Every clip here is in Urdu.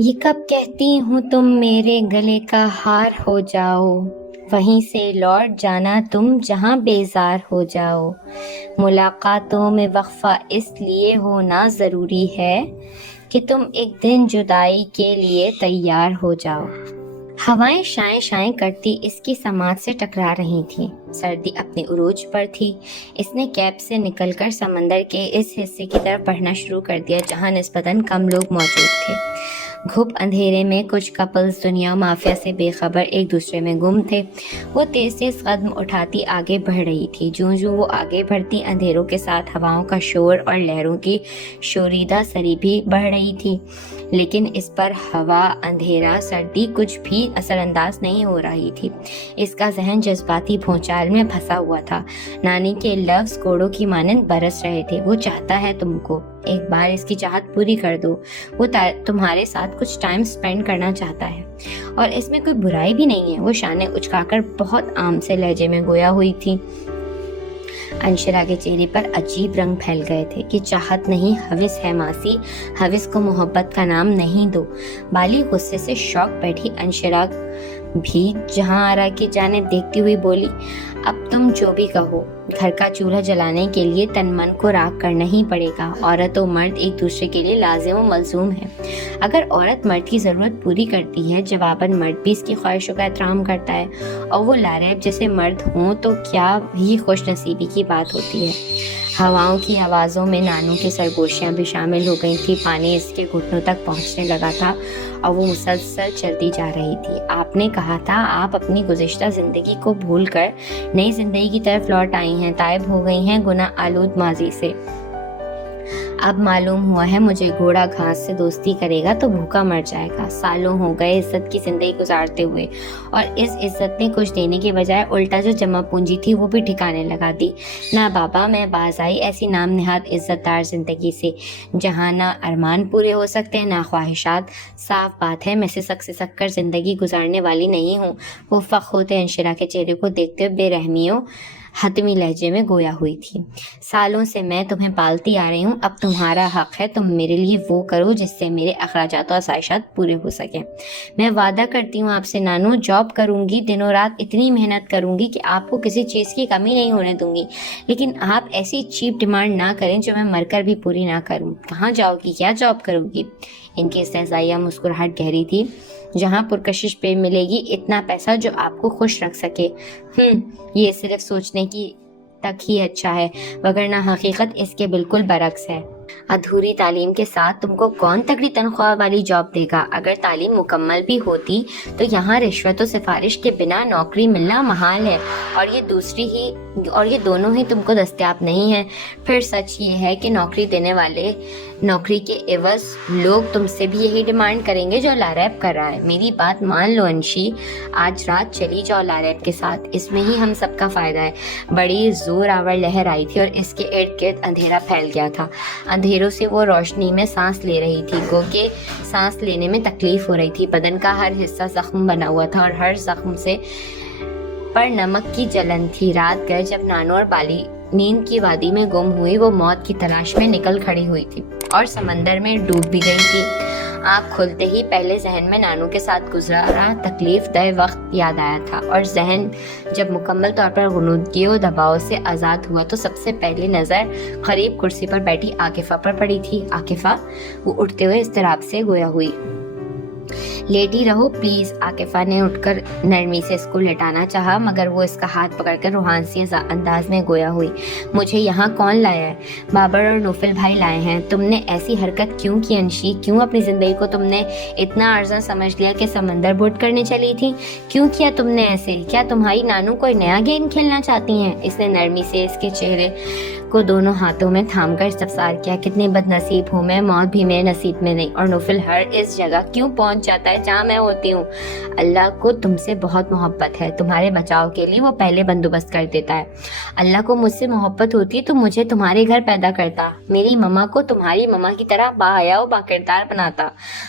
یہ کب کہتی ہوں تم میرے گلے کا ہار ہو جاؤ، وہیں سے لوٹ جانا تم جہاں بیزار ہو جاؤ۔ ملاقاتوں میں وقفہ اس لیے ہونا ضروری ہے کہ تم ایک دن جدائی کے لیے تیار ہو جاؤ۔ ہوائیں شائیں شائیں کرتی اس کی سماعت سے ٹکرا رہی تھیں۔ سردی اپنے عروج پر تھی۔ اس نے کیب سے نکل کر سمندر کے اس حصے کی طرف بڑھنا شروع کر دیا جہاں نسبتاً کم لوگ موجود تھے۔ گھپ اندھیرے میں کچھ کپلز دنیا و مافیا سے بے خبر ایک دوسرے میں گم تھے۔ وہ تیز تیز قدم اٹھاتی آگے بڑھ رہی تھی۔ جوں جوں وہ آگے بڑھتی، اندھیروں کے ساتھ ہواؤں کا شور اور لہروں کی شوریدہ سری بھی بڑھ رہی تھی، لیکن اس پر ہوا، اندھیرا، سردی کچھ بھی اثر انداز نہیں ہو رہی تھی۔ اس کا ذہن جذباتی بھونچال میں پھنسا ہوا تھا۔ نانی کے لفظ کوڑوں کی مانند برس رہے تھے۔ وہ چاہتا ہے تم کو، ایک بار اس کی چاہت پوری کر دو۔ وہ تمہارے ساتھ کچھ ٹائم سپینڈ کرنا چاہتا ہے، اور اس میں کوئی برائی بھی نہیں ہے۔ وہ شانے اچکا کر بہت عام سے لہجے میں گویا ہوئی تھی۔ انشرا کے چہرے پر عجیب رنگ پھیل گئے تھے کہ چاہت نہیں، ہوس ہے ماسی، ہوس کو محبت کا نام نہیں دو۔ بالی غصے سے شوق بیٹھی انشرا بھی جہاں آرا کی جانب دیکھتی ہوئی بولی، اب تم جو بھی کہو، گھر کا چولہا جلانے کے لیے تن من کو راکھ کرنا ہی پڑے گا۔ عورت و مرد ایک دوسرے کے لیے لازم و ملزوم ہے۔ اگر عورت مرد کی ضرورت پوری کرتی ہے، جواباً مرد بھی اس کی خواہشوں کا احترام کرتا ہے، اور وہ لاریب جیسے مرد ہوں تو کیا ہی خوش نصیبی کی بات ہوتی ہے۔ ہواؤں کی آوازوں میں نانو کی سرگوشیاں بھی شامل ہو گئی تھی۔ پانی اس کے گھٹنوں تک پہنچنے لگا تھا اور وہ مسلسل چلتی جا رہی تھی۔ آپ نے کہا تھا آپ اپنی گزشتہ زندگی کو بھول کر نئی زندگی کی طرف لوٹ آئی ہیں، تائب ہو گئی ہیں گناہ آلود ماضی سے۔ اب معلوم ہوا ہے مجھے گھوڑا گھاس سے دوستی کرے گا تو بھوکا مر جائے گا۔ سالوں ہو گئے عزت کی زندگی گزارتے ہوئے، اور اس عزت نے کچھ دینے کے بجائے الٹا جو جمع پونجی تھی وہ بھی ٹھکانے لگا دی۔ نہ بابا، میں باز آئی ایسی نام نہاد عزت دار زندگی سے جہاں نہ ارمان پورے ہو سکتے نہ خواہشات۔ صاف بات ہے میں سسک سسک کر زندگی گزارنے والی نہیں ہوں۔ وہ فخ ہوتے انشرا کے چہرے کو دیکھتے ہوئے بے رحمیوں حتمی لہجے میں گویا ہوئی تھی۔ سالوں سے میں تمہیں پالتی آ رہی ہوں، اب تمہارا حق ہے تم میرے لیے وہ کرو جس سے میرے اخراجات و آسائشات پورے ہو سکیں۔ میں وعدہ کرتی ہوں آپ سے نانو، جاب کروں گی، دنوں رات اتنی محنت کروں گی کہ آپ کو کسی چیز کی کمی نہیں ہونے دوں گی، لیکن آپ ایسی چیپ ڈیمانڈ نہ کریں جو میں مر کر بھی پوری نہ کروں۔ کہاں جاؤ گی؟ کیا جاب کروں گی؟ ان کی استہزائیہ مسکراہٹ گہری تھی۔ جہاں پرکشش پہ ملے گی اتنا پیسہ جو آپ کو خوش رکھ سکے۔ یہ صرف سوچنے کی تک ہی اچھا ہے، وگرنہ حقیقت اس کے بالکل برعکس ہے۔ ادھوری تعلیم کے ساتھ تم کو کون تگڑی تنخواہ والی جاب دے گا؟ اگر تعلیم مکمل بھی ہوتی تو یہاں رشوت و سفارش کے بنا نوکری ملنا محال ہے، اور یہ دونوں ہی تم کو دستیاب نہیں ہیں۔ پھر سچ یہ ہے کہ نوکری دینے والے نوکری کے عوض لوگ تم سے بھی یہی ڈیمانڈ کریں گے جو لاریب کر رہا ہے۔ میری بات مان لو انشی، آج رات چلی جاؤ لاریب کے ساتھ، اس میں ہی ہم سب کا فائدہ ہے۔ بڑی زور آور لہر آئی تھی اور اس کے ارد گرد اندھیرا پھیل گیا تھا۔ اندھیروں سے وہ روشنی میں سانس لے رہی تھی، گو کہ سانس لینے میں تکلیف ہو رہی تھی۔ بدن کا ہر حصہ زخم بنا ہوا تھا اور ہر زخم سے پر نمک کی جلن تھی۔ رات گئے جب نانو اور بالی نیند کی وادی میں گم ہوئی، وہ موت کی تلاش میں نکل کھڑی ہوئی تھی اور سمندر میں ڈوب بھی گئی تھی۔ آنکھ کھلتے ہی پہلے ذہن میں نانو کے ساتھ گزرا تکلیف دہ وقت یاد آیا تھا، اور ذہن جب مکمل طور پر غنودگی و دباؤ سے آزاد ہوا تو سب سے پہلی نظر قریب کرسی پر بیٹھی عاکفہ پر پڑی تھی۔ عاکفہ؟ وہ اٹھتے ہوئے اضطراب سے گویا ہوئی۔ لیٹی رہو پلیز۔ عاکفہ نے اٹھ کر نرمی سے اس کو لٹانا چاہا، مگر وہ اس کا ہاتھ پکڑ کر روحانسی انداز میں گویا ہوئی۔ مجھے یہاں کون لایا ہے؟ بابر اور نوفل بھائی لائے ہیں۔ تم نے ایسی حرکت کیوں کی انشی؟ کیوں اپنی زندگی کو تم نے اتنا عرضہ سمجھ لیا کہ سمندر بوٹ کرنے چلی تھی؟ کیوں کیا تم نے ایسے؟ کیا تمہاری نانو کوئی نیا گیم کھیلنا چاہتی ہیں؟ اس نے نرمی سے اس کے چہرے کو دونوں ہاتھوں میں تھام کر استفسار کیا۔ کتنی بد نصیب ہوں میں، موت بھی میرے نصیب میں نہیں، اور نوفل ہر اس جگہ کیوں پہنچ جاتا ہے جہاں میں ہوتی ہوں؟ اللہ کو تم سے بہت محبت ہے، تمہارے بچاؤ کے لیے وہ پہلے بندوبست کر دیتا ہے۔ اللہ کو مجھ سے محبت ہوتی تو مجھے تمہارے گھر پیدا کرتا، میری مما کو تمہاری مما کی طرح باحیا و باکردار بناتا۔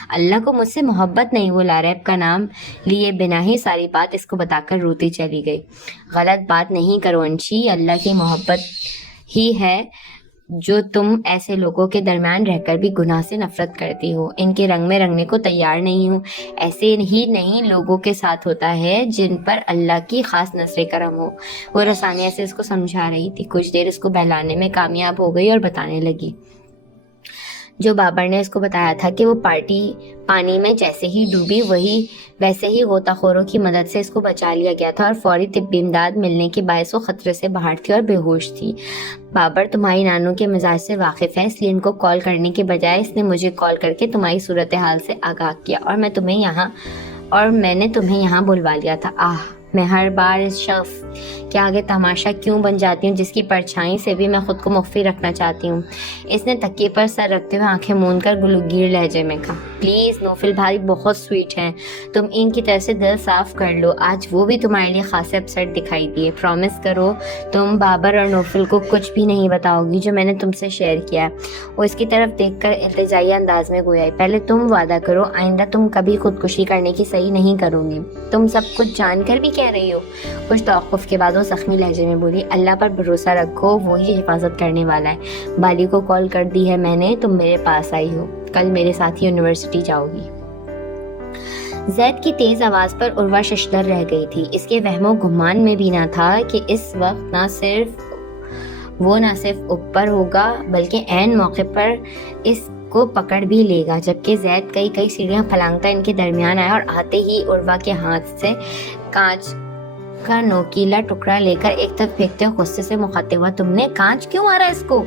اللہ کو مجھ سے محبت نہیں۔ وہ لاریب کا نام لیے بنا ہی ساری بات اس کو بتا کر روتی چلی گئی۔ غلط بات نہیں کرو انشی، اللہ کی محبت ہی ہے جو تم ایسے لوگوں کے درمیان رہ کر بھی گناہ سے نفرت کرتی ہو. ان کے رنگ میں رنگنے کو تیار نہیں ہوں. ایسے ہی نہیں لوگوں کے ساتھ ہوتا ہے جن پر اللہ کی خاص نظر کرم ہو. وہ رسانیہ سے اس کو سمجھا رہی تھی. کچھ دیر اس کو بہلانے میں کامیاب ہو گئی اور بتانے لگی جو بابر نے اس کو بتایا تھا کہ وہ پانی میں جیسے ہی ڈوبی ویسے ہی غوطہ خوروں کی مدد سے اس کو بچا لیا گیا تھا اور فوری طبی امداد ملنے کے باعث وہ خطرے سے باہر تھی اور بے ہوش تھی. بابر تمہاری نانو کے مزاج سے واقف ہے، اس لیے ان کو کال کرنے کے بجائے اس نے مجھے کال کر کے تمہاری صورتحال سے آگاہ کیا اور میں نے تمہیں یہاں بلوا لیا تھا. میں ہر بار اس شخص کے آگے تماشا کیوں بن جاتی ہوں جس کی پرچھائی سے بھی میں خود کو مخفی رکھنا چاہتی ہوں. اس نے تکیے پر سر رکھتے ہوئے آنکھیں موند کر گلوگیر لہجے میں کہا. پلیز نوفل بھائی بہت سویٹ ہیں، تم ان کی طرف سے دل صاف کر لو. آج وہ بھی تمہارے لیے خاصے اپسیٹ دکھائی دیے. پرومس کرو تم بابر اور نوفل کو کچھ بھی نہیں بتاؤ گی جو میں نے تم سے شیئر کیا ہے. وہ اس کی طرف دیکھ کر التجائی انداز میں گویا. پہلے تم وعدہ کرو آئندہ تم کبھی خودکشی کرنے کی صحیح نہیں کرو گی. تم سب کچھ جان کر بھی کہہ رہی ہو. کچھ توقف کے بعد وہ زخمی لہجے میں بولی. اللہ پر بھروسہ رکھو، وہی حفاظت کرنے والا ہے. بالی کو کال کر دی ہے میں نے، تم میرے پاس آئی ہو. کل میرے ساتھ ہی یونیورسٹی جاؤ گی. زید کی تیز آواز پر عروہ ششدر رہ گئی تھی. اس کے وہم و گمان میں بھی نہ تھا کہ اس وقت نہ صرف اوپر ہوگا بلکہ عین موقع پر اس کو پکڑ بھی لے گا. جبکہ زید کئی سیڑھیاں پھلانگتا ان کے درمیان آیا اور آتے ہی عروہ کے ہاتھ سے کانچ کا نوکیلا ٹکڑا لے کر ایک طرف پھینکتے ہوئے غصے سے مخاطب ہوا. تم نے کانچ کیوں مارا اس کو؟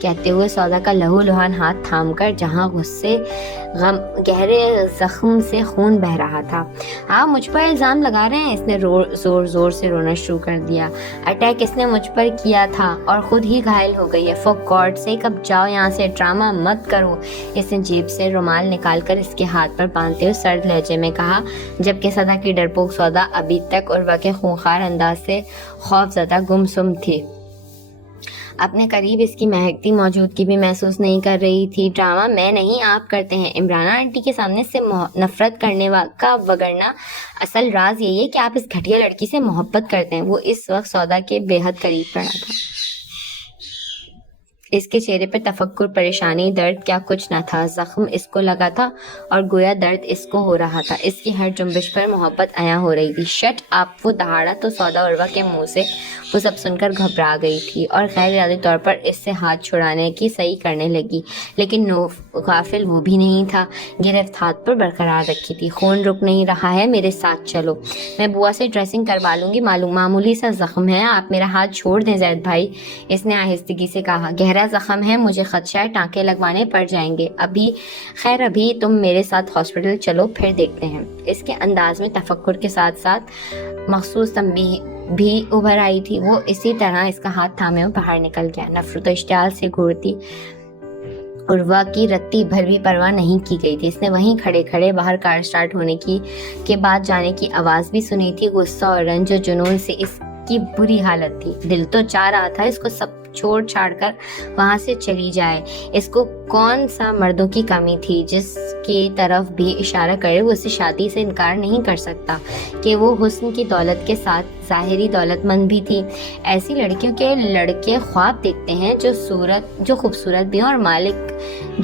کہتے ہوئے سودا کا لہو لہان ہاتھ تھام کر جہاں گہرے زخم سے خون بہ رہا تھا. آپ مجھ پر الزام لگا رہے ہیں؟ اس نے زور سے رونا شروع کر دیا. اٹیک اس نے مجھ پر کیا تھا اور خود ہی گھائل ہو گئی ہے. فار گاڈ سیک اب جاؤ یہاں سے، ڈرامہ مت کرو. اس نے جیب سے رومال نکال کر اس کے ہاتھ پر باندھتے ہوئے سرد لہجے میں کہا، جبکہ سدا کی ڈرپوک سودا ابھی تک عروہ کے خونخوار انداز سے خوف زدہ گمسم تھی. اپنے قریب اس کی مہکتی موجودگی بھی محسوس نہیں کر رہی تھی. ڈرامہ میں نہیں آپ کرتے ہیں عمرانہ آنٹی کے سامنے سے نفرت کرنے کا، وگرنہ اصل راز یہی ہے کہ آپ اس گھٹیا لڑکی سے محبت کرتے ہیں. وہ اس وقت سودا کے بے حد قریب پڑا تھا. اس کے چہرے پر تفکر، پریشانی، درد کیا کچھ نہ تھا. زخم اس کو لگا تھا اور گویا درد اس کو ہو رہا تھا. اس کی ہر جنبش پر محبت عیاں ہو رہی تھی. شٹ آپ! وہ دہاڑا تو سودا عروہ کے منہ سے. وہ سب سن کر گھبرا گئی تھی اور غیر ارادی طور پر اس سے ہاتھ چھڑانے کی صحیح کرنے لگی، لیکن غافل وہ بھی نہیں تھا. گرفت ہاتھ پر برقرار رکھی تھی. خون رک نہیں رہا ہے، میرے ساتھ چلو، میں بوا سے ڈریسنگ کروا لوں گی. معمولی سا زخم ہے، آپ میرا ہاتھ چھوڑ دیں زید بھائی. اس نے آہستگی سے کہا. گہرا زخم ہے، مجھے خدشہ ہے ٹانکے لگوانے پڑ جائیں گے. ابھی تم میرے ساتھ ہاسپٹل چلو، پھر دیکھتے ہیں. اس کے انداز میں تفکر کے ساتھ ساتھ مخصوص تنبیہ بھی ابھر آئی تھی. وہ اسی طرح اس کا ہاتھ تھامے ہوئے باہر نکل گیا. نفرت و اشتعال سے گھورتی عروہ کی رتی بھر بھی پرواہ نہیں کی گئی تھی. اس نے وہیں کھڑے باہر کار سٹارٹ ہونے کے بعد جانے کی آواز بھی سنی تھی. غصہ اور رنج و جنون سے اس کی بری حالت تھی. دل تو چاہ رہا تھا اس کو سب چھوڑ چھاڑ کر وہاں سے چلی جائے. اس کو کون سا مردوں کی کمی تھی جس کی طرف بھی اشارہ کرے وہ اسے شادی سے انکار نہیں کر سکتا کہ وہ حسن کی دولت کے ساتھ ظاہری دولت مند بھی تھی. ایسی لڑکیوں کے لڑکے خواب دیکھتے ہیں جو خوبصورت بھی ہوں اور مالک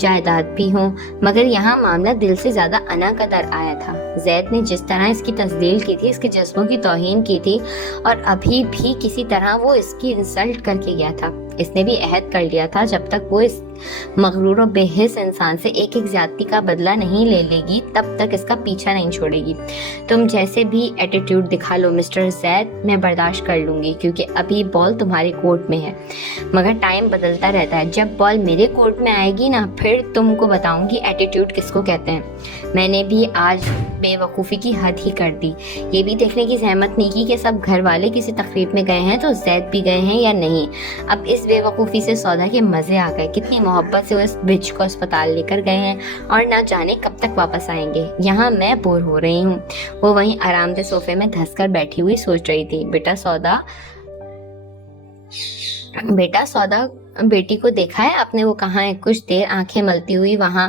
جائیداد بھی ہوں، مگر یہاں معاملہ دل سے زیادہ انا کا در آیا تھا. زید نے جس طرح اس کی تذلیل کی تھی، اس کے جسموں کی توہین کی تھی، اور ابھی بھی کسی طرح وہ اس کی انسلٹ کر کے گیا تھا. اس نے بھی عہد کر لیا تھا جب تک وہ اس مغرور و بے حس انسان سے ایک زیادتی کا بدلہ نہیں لے گی تب تک اس کا پیچھا نہیں چھوڑے گی. تم جیسے بھی ایٹیٹیوڈ دکھا لو مسٹر زید، میں برداشت کر لوں گی کیونکہ ابھی بال تمہارے کورٹ میں ہے، مگر ٹائم بدلتا رہتا ہے. جب بال میرے کورٹ میں آئے گی نا، پھر تم کو بتاؤں گی ایٹیٹیوڈ کس کو کہتے ہیں. میں نے بھی آج بے وقوفی کی حد ہی کر دی. یہ بھی دیکھنے کی زحمت نہیں کی کہ سب گھر والے کسی تقریب میں گئے ہیں تو زید بھی گئے ہیں یا نہیں. اب اس بے وقوفی سے سودا کے مزے آ گئے. کتنی محبت سے وہ اس بچ کو اسپتال لے کر گئے ہیں اور نہ جانے کب تک واپس آئیں گے. یہاں میں بور ہو رہی ہوں. وہ وہیں آرام دہ صوفے میں دھس کر بیٹھی ہوئی سوچ رہی تھی. بیٹا سودا بیٹی کو دیکھا ہے آپ نے؟ وہ کہاں ہے؟ کچھ دیر آنکھیں ملتی ہوئی وہاں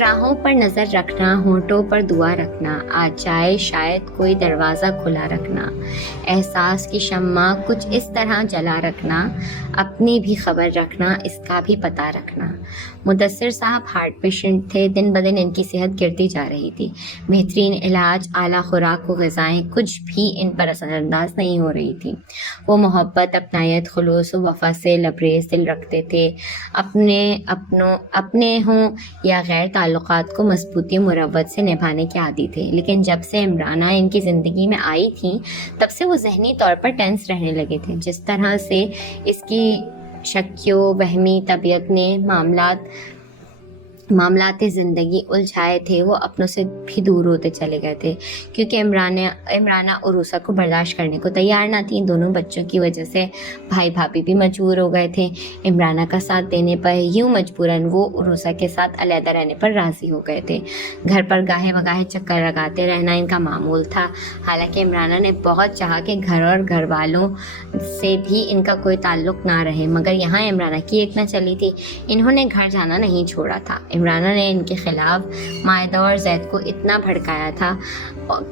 راہوں پر نظر رکھنا، ہونٹوں پر دعا رکھنا، آج جائے شاید کوئی دروازہ کھلا رکھنا، احساس کی شمع کچھ اس طرح جلا رکھنا، اپنی بھی خبر رکھنا، اس کا بھی پتہ رکھنا۔ مدثر صاحب ہارٹ پیشنٹ تھے، دن بدن ان کی صحت گرتی جا رہی تھی۔ بہترین علاج، اعلیٰ خوراک و غذائیں کچھ بھی ان پر اثر انداز نہیں ہو رہی تھی۔ وہ محبت، اپنائیت، خلوص و وفا سے لبریز دل رکھتے تھے۔ اپنے ہوں یا غیر تعلقات کو مضبوطی مروت سے نبھانے کے عادی تھے، لیکن جب سے عمرانہ ان کی زندگی میں آئی تھیں تب سے وہ ذہنی طور پر ٹینس رہنے لگے تھے۔ جس طرح سے اس کی شکی و وہمی طبیعت نے معاملات زندگی الجھائے تھے، وہ اپنوں سے بھی دور ہوتے چلے گئے تھے، کیونکہ عمرانہ عروسہ کو برداشت کرنے کو تیار نہ تھیں۔ دونوں بچوں کی وجہ سے بھائی بھابھی بھی مجبور ہو گئے تھے عمرانہ کا ساتھ دینے پر، یوں مجبوراً وہ عروسہ کے ساتھ علیحدہ رہنے پر راضی ہو گئے تھے۔ گھر پر گاہے بگاہے چکر لگاتے رہنا ان کا معمول تھا۔ حالانکہ عمرانہ نے بہت چاہا کہ گھر اور گھر والوں سے بھی ان کا کوئی تعلق نہ رہے، مگر یہاں عمرانہ کی ایک نہ چلی تھی۔ انہوں نے گھر جانا نہیں چھوڑا تھا۔ عمرانہ نے ان کے خلاف مائدہ اور زید کو اتنا بھڑکایا تھا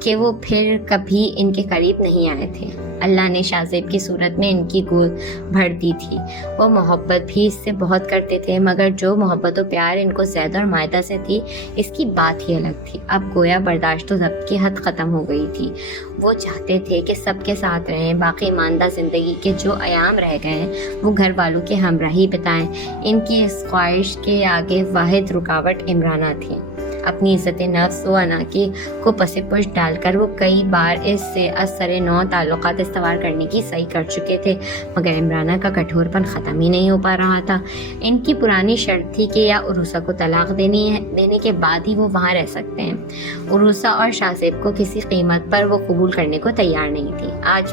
کہ وہ پھر کبھی ان کے قریب نہیں آئے تھے۔ اللہ نے شاذیب کی صورت میں ان کی گود بھر دی تھی۔ وہ محبت بھی اس سے بہت کرتے تھے، مگر جو محبت و پیار ان کو زید اور مائدہ سے تھی اس کی بات ہی الگ تھی۔ اب گویا برداشت و ضبط کی حد ختم ہو گئی تھی۔ وہ چاہتے تھے کہ سب کے ساتھ رہیں، باقی ماندہ زندگی کے جو ایام رہ گئے ہیں وہ گھر والوں کے ہمراہی بتائیں۔ ان کی اس خواہش کے آگے واحد رکاوٹ عمرانہ تھی۔ اپنی عزت نفس و اناکی کو پس پش ڈال کر وہ کئی بار اس سے از سر نو تعلقات استوار کرنے کی سعی کر چکے تھے، مگر عمرانہ کا کٹھور پن ختم ہی نہیں ہو پا رہا تھا۔ ان کی پرانی شرط تھی کہ یا عروسہ کو طلاق دینے کے بعد ہی وہ وہاں رہ سکتے ہیں۔ عروسہ اور شاذیب کو کسی قیمت پر وہ قبول کرنے کو تیار نہیں تھی۔ آج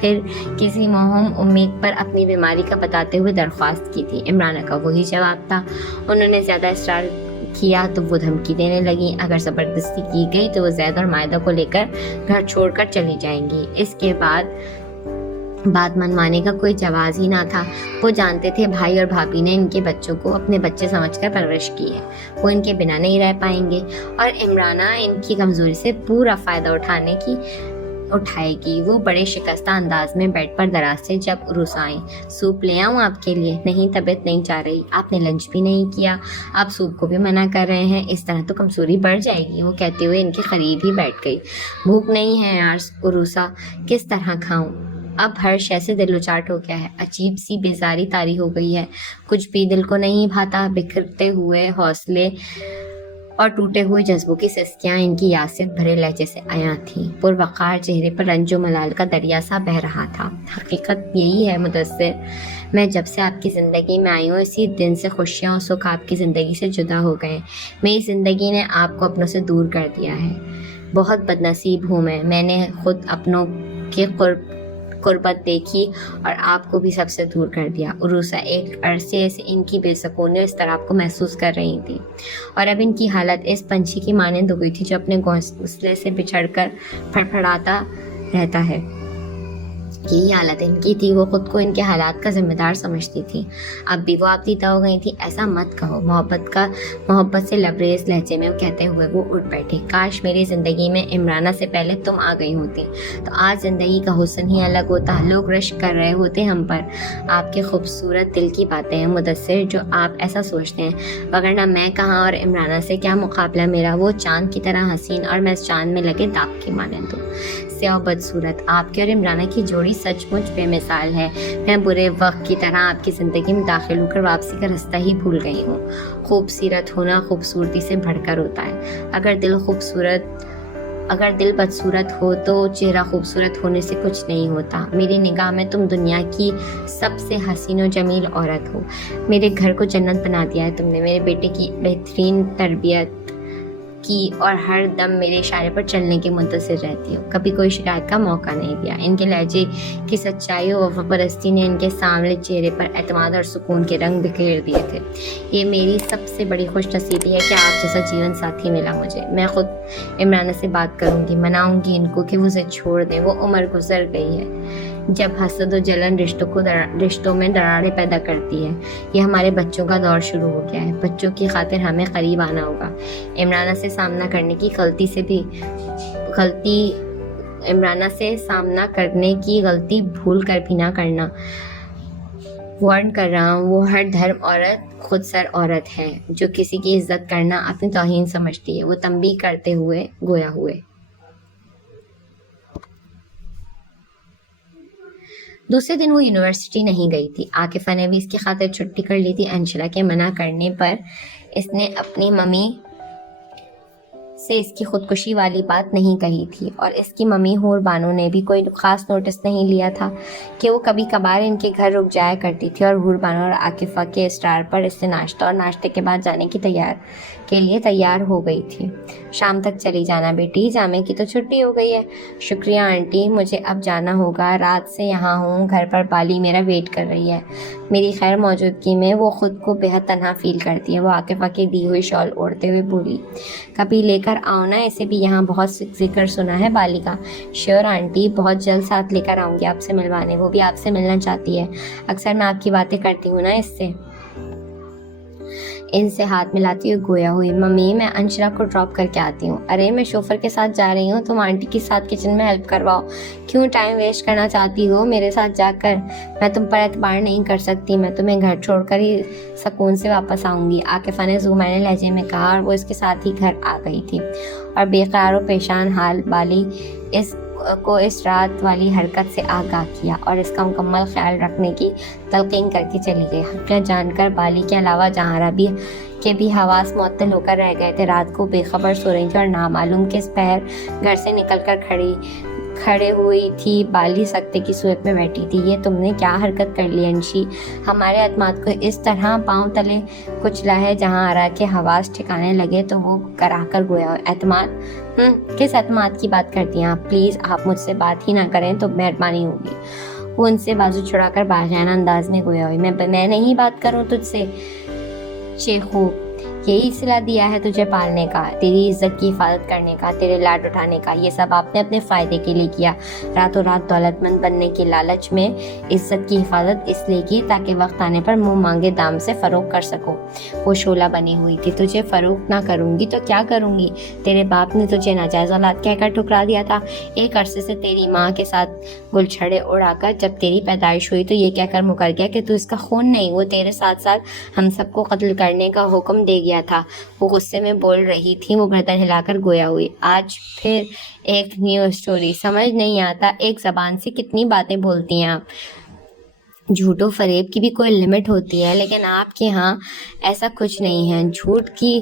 پھر کسی موہوم امید پر اپنی بیماری کا بتاتے ہوئے درخواست کی تھی۔ عمرانہ کا وہی جواب تھا۔ انہوں نے زیادہ اصرار کیا تو وہ دھمکی دینے لگی، اگر زبردستی کی گئی تو وہ زید اور مائدہ کو لے کر گھر چھوڑ کر چلی جائیں گی۔ اس کے بعد بات منوانے کا کوئی جواز ہی نہ تھا۔ وہ جانتے تھے بھائی اور بھابھی نے ان کے بچوں کو اپنے بچے سمجھ کر پرورش کی ہے، وہ ان کے بنا نہیں رہ پائیں گے، اور عمرانہ ان کی کمزوری سے پورا فائدہ اٹھائے گی۔ وہ بڑے شکستہ انداز میں بیڈ پر دراز سے جب عروسہ آئیں۔ سوپ لے آؤں آپ کے لیے؟ نہیں، طبیعت نہیں چاہ رہی، آپ نے لنچ بھی نہیں کیا، آپ سوپ کو بھی منع کر رہے ہیں، اس طرح تو کمزوری بڑھ جائے گی، وہ کہتے ہوئے ان کے قریب ہی بیٹھ گئی۔ بھوک نہیں ہے یار عروسہ، کس طرح کھاؤں؟ اب ہر شے سے دل اچاٹ ہو گیا ہے، عجیب سی بیزاری طاری ہو گئی ہے، کچھ بھی دل کو نہیں بھاتا۔ بکھرتے ہوئے حوصلے اور ٹوٹے ہوئے جذبوں کی سسکیاں ان کی یاسیت بھرے لہجے سے آیاں تھیں۔ پروقار چہرے پر رنج و ملال کا دریا سا بہہ رہا تھا۔ حقیقت یہی ہے مدثر، میں جب سے آپ کی زندگی میں آئی ہوں اسی دن سے خوشیاں اور سکھ آپ کی زندگی سے جدا ہو گئے۔ میری زندگی نے آپ کو اپنوں سے دور کر دیا ہے۔ بہت بد نصیب ہوں میں نے خود اپنوں کے قربت دیکھی اور آپ کو بھی سب سے دور کر دیا۔ عروسہ ایک عرصے سے ان کی بے سکونی اور اضطراب کو محسوس کر رہی تھی، اور اب ان کی حالت اس پنچھی کی مانند ہو گئی تھی جو اپنے گھونسلے سے بچھڑ کر پھڑپھڑاتا رہتا ہے۔ یہی حالت ان کی تھی۔ وہ خود کو ان کے حالات کا ذمہ دار سمجھتی تھی۔ اب بھی وہ آبدیدہ ہو گئی تھی۔ ایسا مت کہو، محبت سے لبریز لہجے میں کہتے ہوئے وہ اٹھ بیٹھے۔ کاش میری زندگی میں عمرانہ سے پہلے تم آ گئی ہوتی تو آج زندگی کا حسن ہی الگ ہوتا، لوگ رشک کر رہے ہوتے ہم پر۔ آپ کے خوبصورت دل کی باتیں ہیں مدثر جو آپ ایسا سوچتے ہیں، وگرنہ میں کہاں اور عمرانہ سے کیا مقابلہ میرا؟ وہ چاند کی طرح حسین اور میں اس چاند میں لگے داغ کی مانند ہوں۔ سیاہ و بدصورت آپ کے اور عمرانہ کی جوڑی سچ مچ بے مثال ہے۔ میں برے وقت کی طرح آپ کی زندگی میں داخل ہو کر واپسی کا رستہ ہی بھول گئی ہوں۔ خوبصورت ہونا خوبصورتی سے بڑھ کر ہوتا ہے۔ اگر دل بدصورت ہو تو چہرہ خوبصورت ہونے سے کچھ نہیں ہوتا۔ میری نگاہ میں تم دنیا کی سب سے حسین و جمیل عورت ہو۔ میرے گھر کو جنت بنا دیا ہے تم نے، میرے بیٹے کی بہترین تربیت کی اور ہر دم میرے اشارے پر چلنے کے منتظر رہتی ہو، کبھی کوئی شکایت کا موقع نہیں دیا۔ ان کے لہجے کی سچائی و وفا پرستی نے ان کے سامنے چہرے پر اعتماد اور سکون کے رنگ بکھیر دیے تھے۔ یہ میری سب سے بڑی خوش نصیبی ہے کہ آپ جیسا جیون ساتھی ملا مجھے۔ میں خود عمرانہ سے بات کروں گی، مناؤں گی ان کو کہ وہ اسے چھوڑ دیں، وہ عمر گزر گئی ہے۔ جب حسد و جلن رشتوں میں دراڑیں پیدا کرتی ہے. یہ ہمارے بچوں کا دور شروع ہو گیا ہے. بچوں کی خاطر ہمیں قریب آنا ہوگا. عمرانہ سے سامنا کرنے کی غلطی بھول کر بھی نہ کرنا. وارن کر رہا ہوں، وہ ہر دھرم عورت خود سر عورت ہے جو کسی کی عزت کرنا اپنی توہین سمجھتی ہے. وہ تنبیہ کرتے ہوئے گویا ہوئے. دوسرے دن وہ یونیورسٹی نہیں گئی تھی. عاکفہ نے بھی اس کی خاطر چھٹی کر لی تھی. انشلا کے منع کرنے پر اس نے اپنی ممی سے اس کی خودکشی والی بات نہیں کہی تھی، اور اس کی ممی حور بانو نے بھی کوئی خاص نوٹس نہیں لیا تھا کہ وہ کبھی کبھار ان کے گھر رک جایا کرتی تھی، اور حور بانو اور عاکفہ کے اصرار پر اس سے ناشتہ اور ناشتے کے بعد جانے کے لیے تیار ہو گئی تھی. شام تک چلی جانا بیٹی، جامع کی تو چھٹی ہو گئی ہے. شکریہ آنٹی، مجھے اب جانا ہوگا. رات سے یہاں ہوں. گھر پر بالی میرا ویٹ کر رہی ہے. میری خیر موجودگی میں وہ خود کو بہت تنہا فیل کرتی ہے. وہ عاکفہ کی دی ہوئی شال اوڑھتے ہوئے بولی، کبھی لے کر آؤ نا، اسے بھی یہاں بہت ذکر سنا ہے بالی کا. شیور آنٹی، بہت جلد ساتھ لے کر آؤں گی آپ سے ملوانے. وہ بھی آپ سے ملنا چاہتی ہے. اکثر میں آپ کی باتیں کرتی ہوں نا اس سے. ان سے ہاتھ ملاتی ہوئی گویا ہوئی، ممی میں انشلا کو ڈراپ کر کے آتی ہوں. ارے میں شوفر کے ساتھ جا رہی ہوں، تم آنٹی کے ساتھ کچن میں ہیلپ کرواؤ. کیوں ٹائم ویسٹ کرنا چاہتی ہو میرے ساتھ جا کر؟ میں تم پر اعتبار نہیں کر سکتی. میں تمہیں گھر چھوڑ کر ہی سکون سے واپس آؤں گی، عاکفہ نے ذومعنی لہجے میں کہا، اور وہ اس کے ساتھ ہی گھر آ گئی تھی. اور بے قرار و پیشان حال بالی اس کو اس رات والی حرکت سے آگاہ کیا اور اس کا مکمل خیال رکھنے کی تلقین کر کے چلی گئی. حقیقت جان کر بالی کے علاوہ جہاں کے بھی حواس معطل ہو کر رہ گئے تھے. رات کو بے خبر سو رہی تھی اور نامعلوم کس پہر گھر سے نکل کر کھڑے ہوئی تھی. بالی سکتے کی صورت میں بیٹھی تھی. یہ تم نے کیا حرکت کر لی انشی؟ ہمارے اعتماد کو اس طرح پاؤں تلے کچلا ہے. جہاں آرا کے حواس ٹھکانے لگے تو وہ کرا کر گویا. اعتماد؟ کس اعتماد کی بات کرتی ہیں آپ؟ پلیز آپ مجھ سے بات ہی نہ کریں تو مہربانی ہوگی. وہ ان سے بازو چھڑا کر باجانہ انداز میں گویا ہوئی. میں نہیں بات کروں تجھ سے؟ شیخو، یہی صلہ دیا ہے تجھے پالنے کا، تیری عزت کی حفاظت کرنے کا، تیرے لاڈ اٹھانے کا. یہ سب آپ نے اپنے فائدے کے لیے کیا. راتوں رات دولت مند بننے کے لالچ میں عزت کی حفاظت اس لیے کی تاکہ وقت آنے پر منہ مانگے دام سے فروخت کر سکو. وہ شعلہ بنی ہوئی تھی. تجھے فروخت نہ کروں گی تو کیا کروں گی؟ تیرے باپ نے تجھے ناجائز اولاد کہہ کر ٹھکرا دیا تھا. ایک عرصے سے تیری ماں کے ساتھ گلچھڑے اڑا کر جب تیری پیدائش ہوئی تو یہ کہہ کر مکر گیا کہ تو اس کا خون نہیں. وہ تیرے ساتھ ساتھ ہم سب کو قتل کرنے کا حکم دے گیا تھا. وہ غصے میں بول رہی تھی. وہ گردن ہلا کر گویا ہوئی. آج پھر ایک نیو سٹوری. سمجھ نہیں آتا ایک زبان سے کتنی باتیں بولتی ہیں آپ. جھوٹ و فریب کی بھی کوئی لمٹ ہوتی ہے، لیکن آپ کے ہاں ایسا کچھ نہیں ہے. جھوٹ کی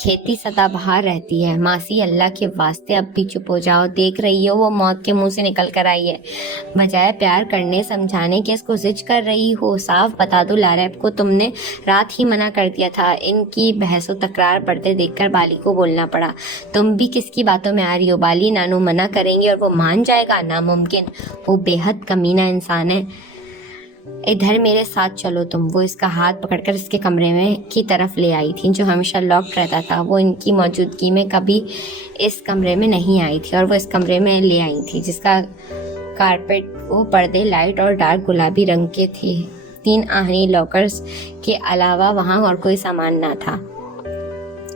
کھیتی سدا بہار رہتی ہے. ماسی اللہ کے واسطے اب بھی چپ ہو جاؤ. دیکھ رہی ہو وہ موت کے منہ سے نکل کر آئی ہے. بجائے پیار کرنے سمجھانے کے اس کو زج کر رہی ہو. صاف بتا دو لاریب کو تم نے رات ہی منع کر دیا تھا. ان کی بحث و تکرار بڑھتے دیکھ کر بالی کو بولنا پڑا. تم بھی کس کی باتوں میں آ رہی ہو بالی؟ نانو منع کریں گے اور وہ مان جائے گا؟ ناممکن. وہ بے حد کمینہ انسان ہے. ادھر میرے ساتھ چلو تم. وہ اس کا ہاتھ پکڑ کر اس کے کمرے میں کی طرف لے آئی تھی جو ہمیشہ لاکڈ رہتا تھا. وہ ان کی موجودگی میں کبھی اس کمرے میں نہیں آئی تھی، اور وہ اس کمرے میں لے آئی تھی جس کا کارپیٹ وہ پردے لائٹ اور ڈارک گلابی رنگ کے تھے. 3 آہنی لاکرز کے علاوہ وہاں اور کوئی سامان نہ تھا.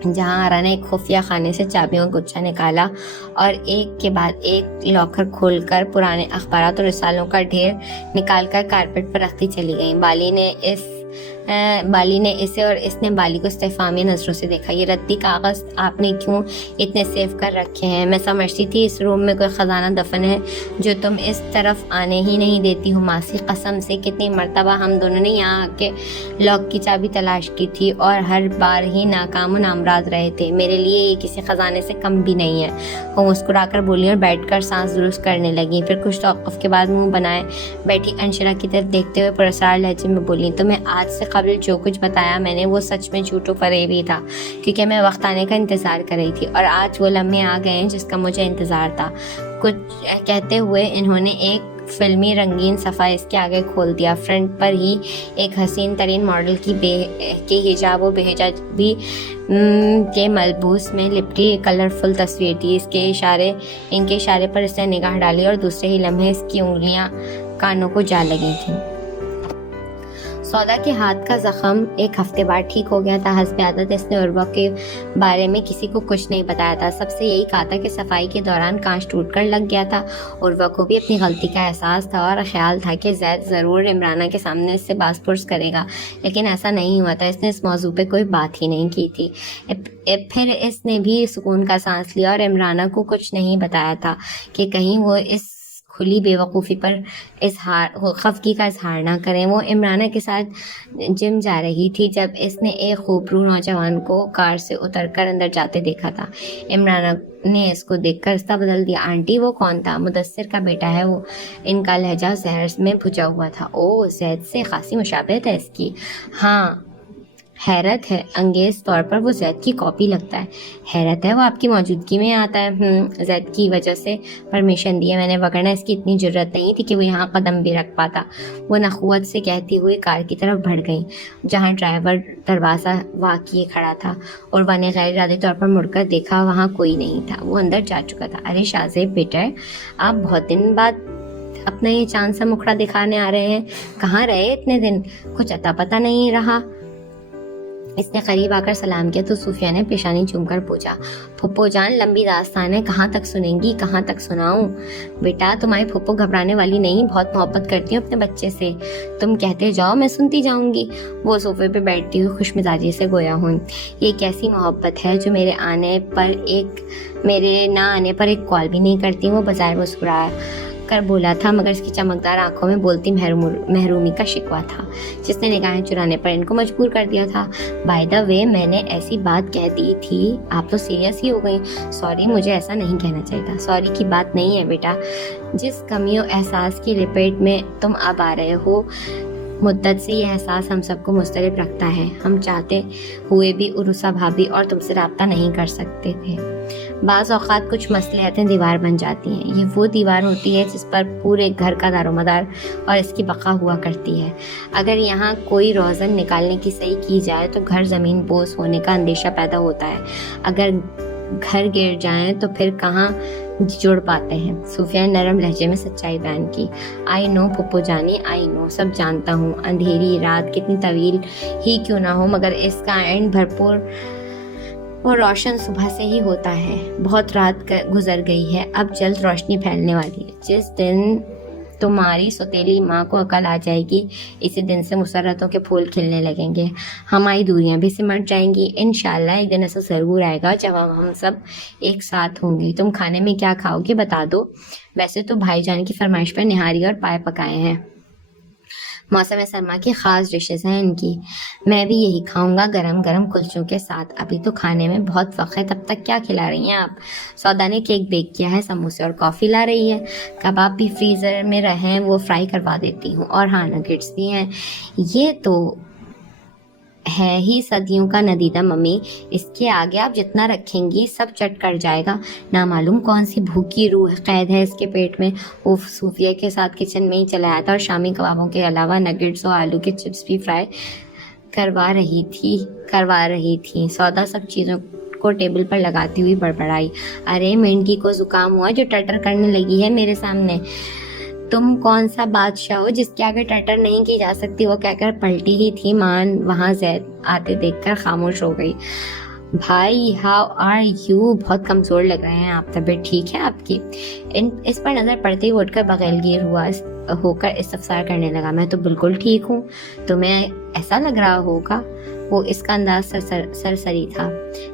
جہاں آرا نے ایک خفیہ خانے سے چابیوں کا گچھا نکالا اور ایک کے بعد ایک لاکر کھول کر پرانے اخبارات اور رسالوں کا ڈھیر نکال کر کارپیٹ پر رکھتی چلی گئیں. بالی نے اسے اور اس نے بالی کو استفہامی نظروں سے دیکھا. یہ ردی کاغذ آپ نے کیوں اتنے سیو کر رکھے ہیں؟ میں سمجھتی تھی اس روم میں کوئی خزانہ دفن ہے جو تم اس طرف آنے ہی نہیں دیتی ہو. ماسی قسم سے کتنی مرتبہ ہم دونوں نے یہاں آ کے لاک کی چابی تلاش کی تھی اور ہر بار ہی ناکام و نامراد رہے تھے. میرے لیے یہ کسی خزانے سے کم بھی نہیں ہے. وہ مسکرا کر بولی اور بیٹھ کر سانس درست کرنے لگی. پھر کچھ توقف کے بعد منہ بنائے بیٹھی انشلا کی طرف دیکھتے ہوئے پراسرار لہجے میں بولی، تمہیں آج سے قبل جو کچھ بتایا میں نے وہ سچ میں جھوٹ و فریب ہی تھا، کیونکہ میں وقت آنے کا انتظار کر رہی تھی اور آج وہ لمحے آ گئے ہیں جس کا مجھے انتظار تھا. کچھ کہتے ہوئے انہوں نے ایک فلمی رنگین صفحہ اس کے آگے کھول دیا. فرنٹ پر ہی ایک حسین ترین ماڈل کی حجاب و بحجابی کے ملبوس میں لپٹی کلرفل تصویر تھی. ان کے اشارے پر اس نے نگاہ ڈالی اور دوسرے ہی لمحے اس کی انگلیاں کانوں کو جا لگی تھیں۔ سودا کے ہاتھ کا زخم ایک ہفتے بعد ٹھیک ہو گیا تھا۔ حسب عادت اس نے عروہ کے بارے میں کسی کو کچھ نہیں بتایا تھا۔ سب سے یہی کہا تھا کہ صفائی کے دوران کانچ ٹوٹ کر لگ گیا تھا۔ عروہ کو بھی اپنی غلطی کا احساس تھا اور خیال تھا کہ زید ضرور عمرانہ کے سامنے اس سے باز پرس کرے گا، لیکن ایسا نہیں ہوا تھا۔ اس نے اس موضوع پہ کوئی بات ہی نہیں کی تھی۔ پھر اس نے بھی سکون کا سانس لیا اور عمرانہ کو کچھ نہیں بتایا تھا کہ کہیں وہ اس کھلی بے وقوفی پر خفگی کا اظہار نہ کریں۔ وہ عمرانہ کے ساتھ جم جا رہی تھی جب اس نے ایک خوبرو نوجوان کو کار سے اتر کر اندر جاتے دیکھا تھا۔ عمرانہ نے اس کو دیکھ کر رستہ بدل دیا۔ آنٹی وہ کون تھا؟ مدثر کا بیٹا ہے وہ۔ ان کا لہجہ زہر میں بھجا ہوا تھا۔ او، زید سے خاصی مشابہت ہے اس کی۔ ہاں، حیرت ہے انگیز طور پر وہ زید کی کاپی لگتا ہے۔ حیرت ہے وہ آپ کی موجودگی میں آتا ہے۔ زید کی وجہ سے پرمیشن دی ہے میں نے، وگرنہ اس کی اتنی جرت نہیں تھی کہ وہ یہاں قدم بھی رکھ پاتا۔ وہ نخوت سے کہتی ہوئی کار کی طرف بڑھ گئی جہاں ڈرائیور دروازہ وا کیے کھڑا تھا، اور وہ نے غیر ارادی طور پر مڑ کر دیکھا، وہاں کوئی نہیں تھا۔ وہ اندر جا چکا تھا۔ ارے شاہزیب بیٹا، آپ بہت دن بعد اپنا یہ چاند سا مکھڑا دکھانے آ رہے ہیں۔ کہاں رہے اتنے دن؟ کچھ اتا پتہ نہیں رہا۔ اس نے قریب آ کر سلام کیا تو صوفیہ نے پیشانی چوم کر پوچھا، پھپھو جان لمبی داستان ہے، کہاں تک سنیں گی، کہاں تک سناؤں؟ بیٹا تمہاری پھپھو گھبرانے والی نہیں، بہت محبت کرتی ہوں اپنے بچے سے، تم کہتے جاؤ میں سنتی جاؤں گی۔ وہ صوفے پہ بیٹھتی ہوئی خوش مزاجی سے گویا ہوں، یہ کیسی محبت ہے جو میرے نہ آنے پر ایک کال بھی نہیں کرتی۔ وہ بظاہر مسکرا کر بولا تھا، مگر اس کی چمکدار آنکھوں میں بولتی محرومی کا شکوہ تھا جس نے نگاہیں چرانے پر ان کو مجبور کر دیا تھا۔ بائی دا وے، میں نے ایسی بات کہہ دی تھی، آپ تو سیریس ہی ہو گئی۔ سوری، مجھے ایسا نہیں کہنا چاہیے تھا۔ سوری کی بات نہیں ہے بیٹا، جس کمی و احساس کی لپیٹ میں تم اب آ رہے ہو، مدت سے یہ احساس ہم سب کو مضطرب رکھتا ہے۔ ہم چاہتے ہوئے بھی عروسہ بھابھی اور تم سے رابطہ نہیں کر سکتے تھے۔ بعض اوقات کچھ مصلحتیں دیوار بن جاتی ہیں۔ یہ وہ دیوار ہوتی ہے جس پر پورے گھر کا دار و مدار اور اس کی بقا ہوا کرتی ہے۔ اگر یہاں کوئی روزن نکالنے کی صحیح کی جائے تو گھر زمین بوس ہونے کا اندیشہ پیدا ہوتا ہے۔ اگر گھر گر جائیں تو پھر کہاں جڑ پاتے ہیں۔ صوفیہ نے نرم لہجے میں سچائی بیان کی۔ آئی نو پھپھو جانی، آئی نو، سب جانتا ہوں۔ اندھیری رات کتنی طویل ہی کیوں نہ ہو، مگر اس کا اینڈ بھرپور اور روشن صبح سے ہی ہوتا ہے۔ بہت رات گزر گئی ہے، اب جلد روشنی پھیلنے والی ہے۔ جس دن تمہاری سوتیلی ماں کو عقل آ جائے گی، اسی دن سے مسرتوں کے پھول کھلنے لگیں گے، ہماری دوریاں بھی سمٹ جائیں گی۔ انشاءاللہ ایک دن ایسا ضرور آئے گا جب ہم سب ایک ساتھ ہوں گے۔ تم کھانے میں کیا کھاؤ گے بتا دو؟ ویسے تو بھائی جان کی فرمائش پر نہاری اور پائے پکائے ہیں، موسم سرما کی خاص ڈشز ہیں ان کی۔ میں بھی یہی کھاؤں گا، گرم گرم کلچوں کے ساتھ۔ ابھی تو کھانے میں بہت وقت ہے، تب تک کیا کھلا رہی ہیں آپ؟ سودا نے کیک بیک کیا ہے، سموسے اور کافی لا رہی ہے۔ کباب بھی فریزر میں رہیں، وہ فرائی کروا دیتی ہوں، اور ہاں نگیٹس بھی ہیں۔ یہ تو ہے ہی صدیوں کا ندیدہ ممی، اس کے آگے آپ جتنا رکھیں گی سب چٹ کر جائے گا۔ نامعلوم کون سی بھوکی روح قید ہے اس کے پیٹ میں۔ وہ صوفیہ کے ساتھ کچن میں ہی چلا آیا تھا اور شامی کبابوں کے علاوہ نگیٹس اور آلو کے چپس بھی فرائی کروا رہی تھی۔ سودا سب چیزوں کو ٹیبل پر لگاتی ہوئی بڑبڑائی، ارے مینڈی کو زکام ہوا جو ٹٹر کرنے لگی ہے میرے سامنے۔ تم کون سا بادشاہ ہو جس کے آگے ٹٹر نہیں کی جا سکتی؟ وہ کہہ کر پلٹی ہی تھی، مان وہاں زید آتے دیکھ کر خاموش ہو گئی۔ بھائی ہاؤ آر یو؟ بہت کمزور لگ رہے ہیں آپ، طبیعت ٹھیک ہے آپ کی؟ اس پر نظر پڑتے ہی اٹھ کر بغیر گیر ہو کر استفسار کرنے لگا، میں تو بالکل ٹھیک ہوں، تمہیں ایسا لگ رہا ہوگا۔ وہ اس کا انداز سرسری تھا۔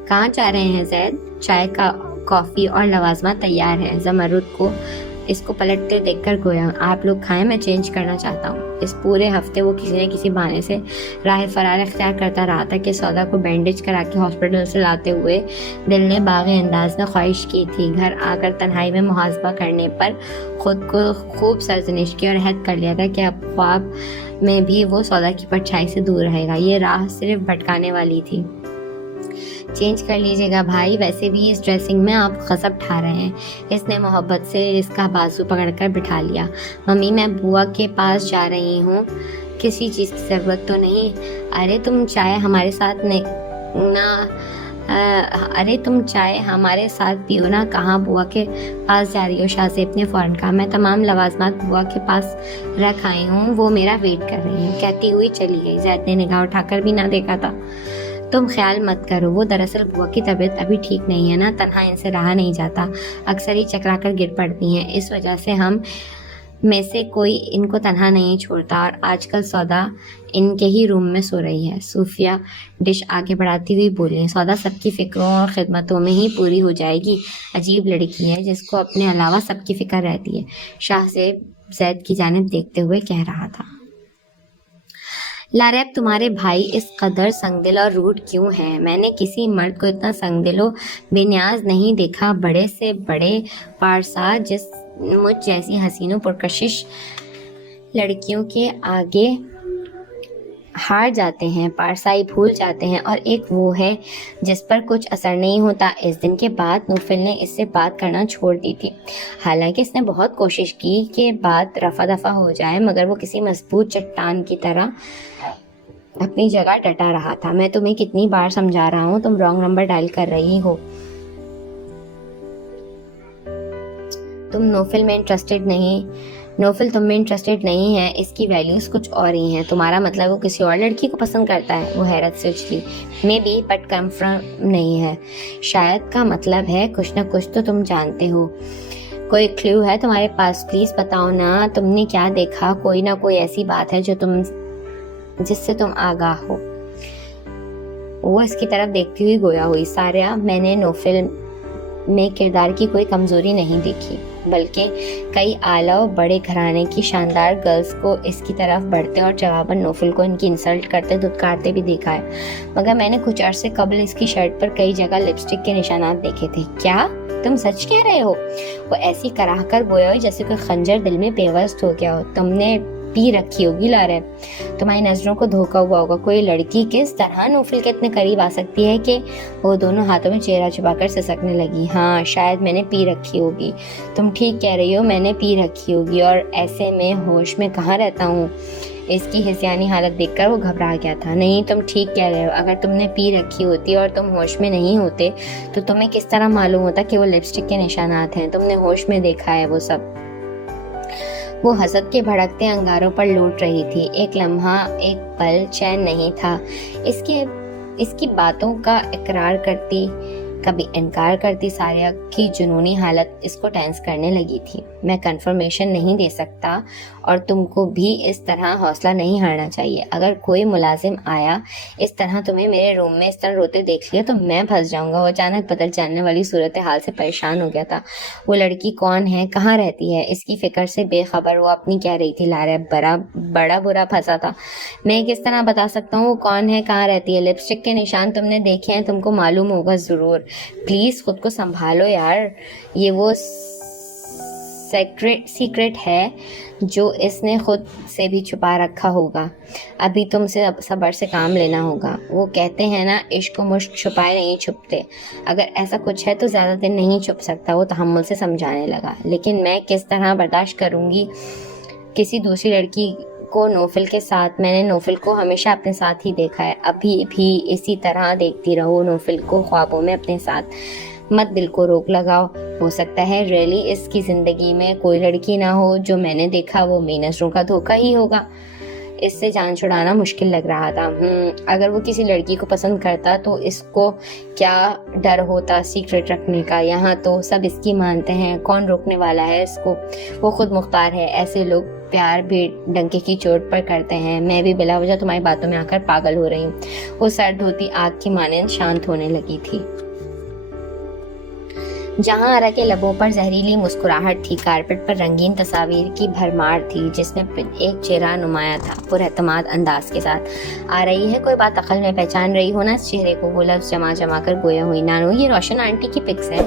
کہاں جا رہے ہیں زید؟ چائے کا کافی اور لوازمات تیار ہے۔ زمرد کو اس کو پلٹتے دیکھ کر گویا، آپ لوگ کھائیں، میں چینج کرنا چاہتا ہوں۔ اس پورے ہفتے وہ کسی نہ کسی بہانے سے راہ فرار اختیار کرتا رہا تھا کہ سودا کو بینڈیج کرا کے ہاسپٹل سے لاتے ہوئے دل نے باغی انداز میں خواہش کی تھی۔ گھر آ کر تنہائی میں محاسبہ کرنے پر خود کو خوب سرزنش کی اور عہد کر لیا تھا کہ اب خواب میں بھی وہ سودا کی پرچھائی سے دور رہے گا۔ یہ راہ صرف بھٹکانے والی تھی۔ چینج کر لیجیے گا بھائی، ویسے بھی اس ڈریسنگ میں آپ غضب ٹھا رہے ہیں۔ اس نے محبت سے اس کا بازو پکڑ کر بٹھا لیا۔ ممی میں بوا کے پاس جا رہی ہوں، کسی چیز کی ضرورت تو نہیں؟ ارے تم چائے ہمارے ساتھ نہ ارے تم چائے ہمارے ساتھ پیو نا. کہاں بوا کے پاس جا رہی ہو؟ شاہ زیب نے فوراً کہا. میں تمام لوازمات بوا کے پاس رکھ آئی ہوں, وہ میرا ویٹ کر رہی ہیں, کہتی ہوئی چلی گئی. زید نے نگاہ اٹھا کر بھی نہ دیکھا تھا. تم خیال مت کرو, وہ دراصل بوا کی طبیعت ابھی ٹھیک نہیں ہے نا, تنہا ان سے رہا نہیں جاتا, اکثر ہی چکرا کر گر پڑتی ہیں, اس وجہ سے ہم میں سے کوئی ان کو تنہا نہیں چھوڑتا, اور آج کل سودا ان کے ہی روم میں سو رہی ہے. صوفیہ ڈش آگے بڑھاتی ہوئی بولی. سودا سب کی فکروں اور خدمتوں میں ہی پوری ہو جائے گی. عجیب لڑکی ہے جس کو اپنے علاوہ سب کی فکر رہتی ہے, شاہ زید کی جانب دیکھتے ہوئے کہہ رہا تھا. لاریب, تمہارے بھائی اس قدر سنگ دل اور روڈ کیوں ہیں؟ میں نے کسی مرد کو اتنا سنگ دل و بے نیاز نہیں دیکھا. بڑے سے بڑے پارسا جس مجھ جیسی حسین و پرکشش لڑکیوں کے آگے ہار جاتے ہیں, پارسائی بھول جاتے ہیں, اور ایک وہ ہے جس پر کچھ اثر نہیں ہوتا. اس دن کے بعد نوفل نے اس سے بات کرنا چھوڑ دی تھی. حالانکہ اس نے بہت کوشش کی کہ بات رفع دفع ہو جائے, مگر وہ کسی مضبوط چٹان کی طرح اپنی جگہ ڈٹا رہا تھا. میں تمہیں کتنی بار سمجھا رہا ہوں, تم رانگ نمبر ڈائل کر رہی ہو. تم نوفل تم میں انٹرسٹڈ نہیں ہے, اس کی ویلیوز کچھ اور ہی ہیں. تمہارا مطلب وہ کسی اور لڑکی کو پسند کرتا ہے؟ وہ حیرت سے اچھلی. مے بی بٹ کنفرم نہیں ہے. شاید کا مطلب ہے کچھ نہ کچھ تو تم جانتے ہو. کوئی کلیو ہے تمہارے پاس؟ پلیز بتاؤ نا, تم نے کیا دیکھا؟ کوئی نہ کوئی ایسی بات ہے جس سے تم آگاہ ہو. وہ اس کی طرف دیکھتی ہوئی گویا ہوئی. ساریہ, میں نے نوفل میں کردار کی کوئی کمزوری نہیں دیکھی, بلکہ کئی اعلیٰ و بڑے گھرانے کی شاندار گرلز کو اس کی طرف بڑھتے اور جواباً نوفل کو ان کی انسلٹ کرتے دھتکارتے بھی دیکھا ہے. مگر میں نے کچھ عرصے قبل اس کی شرٹ پر کئی جگہ لپسٹک کے نشانات دیکھے تھے. کیا تم سچ کہہ رہے ہو؟ وہ ایسی کراہ کر گویا ہوئی جیسے کوئی خنجر دل میں پیوست ہو گیا ہو. تم نے پی رکھی ہوگی لاریب, تمہاری نظروں کو دھوکا ہوا ہوگا. کوئی لڑکی کس طرح نوفل کے اتنے قریب آ سکتی ہے کہ وہ دونوں ہاتھوں میں چہرہ چھپا کر سسکنے لگی. ہاں, شاید میں نے پی رکھی ہوگی. تم ٹھیک کہہ رہی ہو, میں نے پی رکھی ہوگی, اور ایسے میں ہوش میں کہاں رہتا ہوں. اس کی ہسیانی حالت دیکھ کر وہ گھبرا گیا تھا. نہیں, تم ٹھیک کہہ رہے ہو. اگر تم نے پی رکھی ہوتی اور تم ہوش میں نہیں ہوتے تو تمہیں کس طرح معلوم ہوتا کہ وہ لپسٹک کے نشانات ہیں؟ تم نے ہوش میں دیکھا ہے وہ سب. وہ حسد کے بھڑکتے انگاروں پر لوٹ رہی تھی. ایک لمحہ, ایک پل چین نہیں تھا. اس کی باتوں کا اقرار کرتی, کبھی انکار کرتی. ساریہ کی جنونی حالت اس کو ٹینس کرنے لگی تھی. میں کنفرمیشن نہیں دے سکتا, اور تم کو بھی اس طرح حوصلہ نہیں ہارنا چاہیے. اگر کوئی ملازم آیا اس طرح تمہیں میرے روم میں اس طرح روتے دیکھ لیا تو میں پھنس جاؤں گا. وہ اچانک بدل جانے والی صورتحال سے پریشان ہو گیا تھا. وہ لڑکی کون ہے, کہاں رہتی ہے؟ اس کی فکر سے بے خبر وہ اپنی کہہ رہی تھی. لاریب بڑا برا پھنسا تھا. میں کس طرح بتا سکتا ہوں وہ کون ہے, کہاں رہتی ہے؟ لپسٹک کے نشان تم نے دیکھے ہیں, تم کو معلوم ہوگا ضرور. پلیز خود کو سنبھالو یار. یہ وہ سیکرٹ ہے جو اس نے خود سے بھی چھپا رکھا ہوگا. ابھی تم سے صبر سے کام لینا ہوگا. وہ کہتے ہیں نا, عشق و مشق چھپائے نہیں چھپتے. اگر ایسا کچھ ہے تو زیادہ دن نہیں چھپ سکتا. وہ تحمل سے سمجھانے لگا. لیکن میں کس طرح برداشت کروں گی کسی دوسری لڑکی کو نوفل کے ساتھ؟ میں نے نوفل کو ہمیشہ اپنے ساتھ ہی دیکھا ہے. ابھی بھی اسی طرح دیکھتی رہو نوفل کو خوابوں میں اپنے ساتھ. مت دل کو روک لگاؤ. ہو سکتا ہے ریلی اس کی زندگی میں کوئی لڑکی نہ ہو. جو میں نے دیکھا وہ میری نظروں کا دھوکہ ہی ہوگا. اس سے جان چھڑانا مشکل لگ رہا تھا. اگر وہ کسی لڑکی کو پسند کرتا تو اس کو کیا ڈر ہوتا سیکرٹ رکھنے کا؟ یہاں تو سب اس کی مانتے ہیں, کون روکنے والا ہے اس کو؟ وہ خود مختار ہے. ایسے لوگ پیار بھی ڈنکے کی چوٹ پر کرتے ہیں. میں بھی بلا وجہ تمہاری باتوں میں آ کر پاگل ہو رہی ہوں. وہ سرد ہوتی آگ کی مانند شانت ہونے لگی تھی. جہاں آرا کے لبوں پر زہریلی مسکراہٹ تھی, کارپٹ پر رنگین تصاویر کی بھرمار تھی جس میں ایک چہرہ نمایاں تھا پر اعتماد انداز کے ساتھ. آ رہی ہے کوئی بات عقل میں پہچان رہی ہو نا اس چہرے کو؟ وہ لفظ جما کر گویا ہوئی. نانو, یہ روشن آنٹی کی پکس ہے.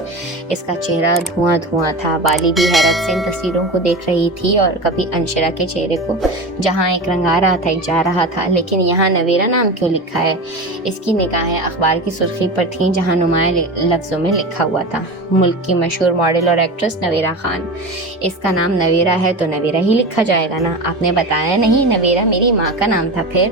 اس کا چہرہ دھواں تھا. بالی بھی حیرت سے ان تصویروں کو دیکھ رہی تھی, اور کبھی انشرا کے چہرے کو جہاں ایک رنگ آ رہا تھا ایک جا رہا تھا. لیکن یہاں نویرا نام کیوں لکھا ہے؟ اس کی نگاہیں اخبار کی سرخی پر تھیں جہاں نمایاں لفظوں میں لکھا ہوا تھا, ملک کی مشہور ماڈل اور ایکٹریس نویرا خان. اس کا نام نویرا ہے تو نویرا ہی لکھا جائے گا نا. آپ نے بتایا نہیں, نویرا میری ماں کا نام تھا. پھر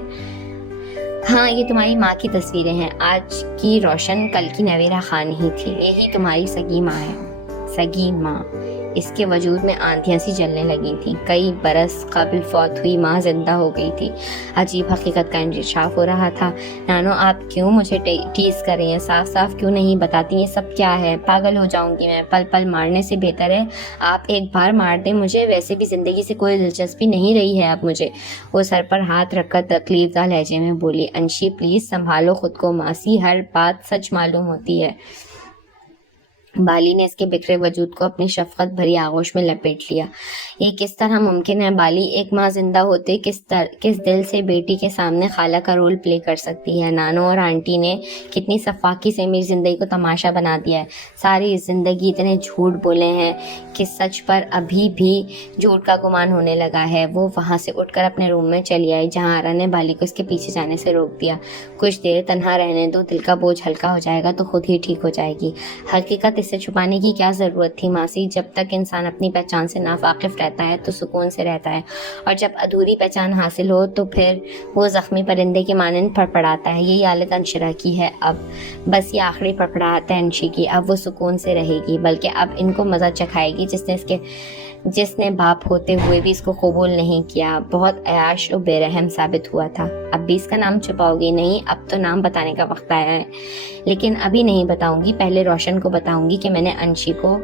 ہاں یہ تمہاری ماں کی تصویریں ہیں، آج کی روشن کل کی نویرہ خان ہی تھی، یہی تمہاری سگی ماں ہے۔ سگی ماں، اس کے وجود میں آندھیاں سی جلنے لگی تھیں۔ کئی برس قبل فوت ہوئی ماں زندہ ہو گئی تھی۔ عجیب حقیقت کا انکشاف ہو رہا تھا۔ نانو آپ کیوں مجھے ٹیز کر رہی ہیں؟ صاف صاف کیوں نہیں بتاتی یہ سب کیا ہے؟ پاگل ہو جاؤں گی میں، پل پل مارنے سے بہتر ہے آپ ایک بار مار دیں مجھے، ویسے بھی زندگی سے کوئی دلچسپی نہیں رہی ہے اب مجھے۔ وہ سر پر ہاتھ رکھ کر تکلیف دہ لہجے میں بولی، انشی پلیز سنبھالو خود کو، ماسی ہر بات سچ معلوم ہوتی ہے۔ بالی نے اس کے بکھرے وجود کو اپنی شفقت بھری آغوش میں لپیٹ لیا۔ یہ کس طرح ممکن ہے بالی؟ ایک ماں زندہ ہوتے کس دل سے بیٹی کے سامنے خالہ کا رول پلے کر سکتی ہے؟ نانو اور آنٹی نے کتنی سفاکی سے میری زندگی کو تماشا بنا دیا ہے۔ ساری زندگی اتنے جھوٹ بولے ہیں کہ سچ پر ابھی بھی جھوٹ کا گمان ہونے لگا ہے۔ وہ وہاں سے اٹھ کر اپنے روم میں چلی آئی جہاں آرا نے بالی کو اس کے پیچھے جانے سے روک دیا۔ کچھ دیر تنہا رہنے دو، دل کا بوجھ ہلکا ہو جائے گا تو خود ہی ٹھیک ہو جائے گی۔ حقیقت اس سے چھپانے کی کیا ضرورت تھی ماسی؟ جب تک انسان اپنی پہچان سے ناواقف رہتا ہے تو سکون سے رہتا ہے، اور جب ادھوری پہچان حاصل ہو تو پھر وہ زخمی پرندے کے مانند پڑپڑاتا ہے۔ یہی حالت انشرا کی ہے اب، بس یہ آخری پڑپڑاہٹ ہے انشی کی۔ اب وہ سکون سے رہے گی، بلکہ اب ان کو مزہ چکھائے گی جس نے باپ ہوتے ہوئے بھی اس کو قبول نہیں کیا۔ بہت عیاش و بے رحم ثابت ہوا تھا۔ اب بھی اس کا نام چھپاؤ گی؟ نہیں، اب تو نام بتانے کا وقت آیا ہے، لیکن ابھی نہیں بتاؤں گی۔ پہلے روشن کو بتاؤں گی کہ میں نے انشی کو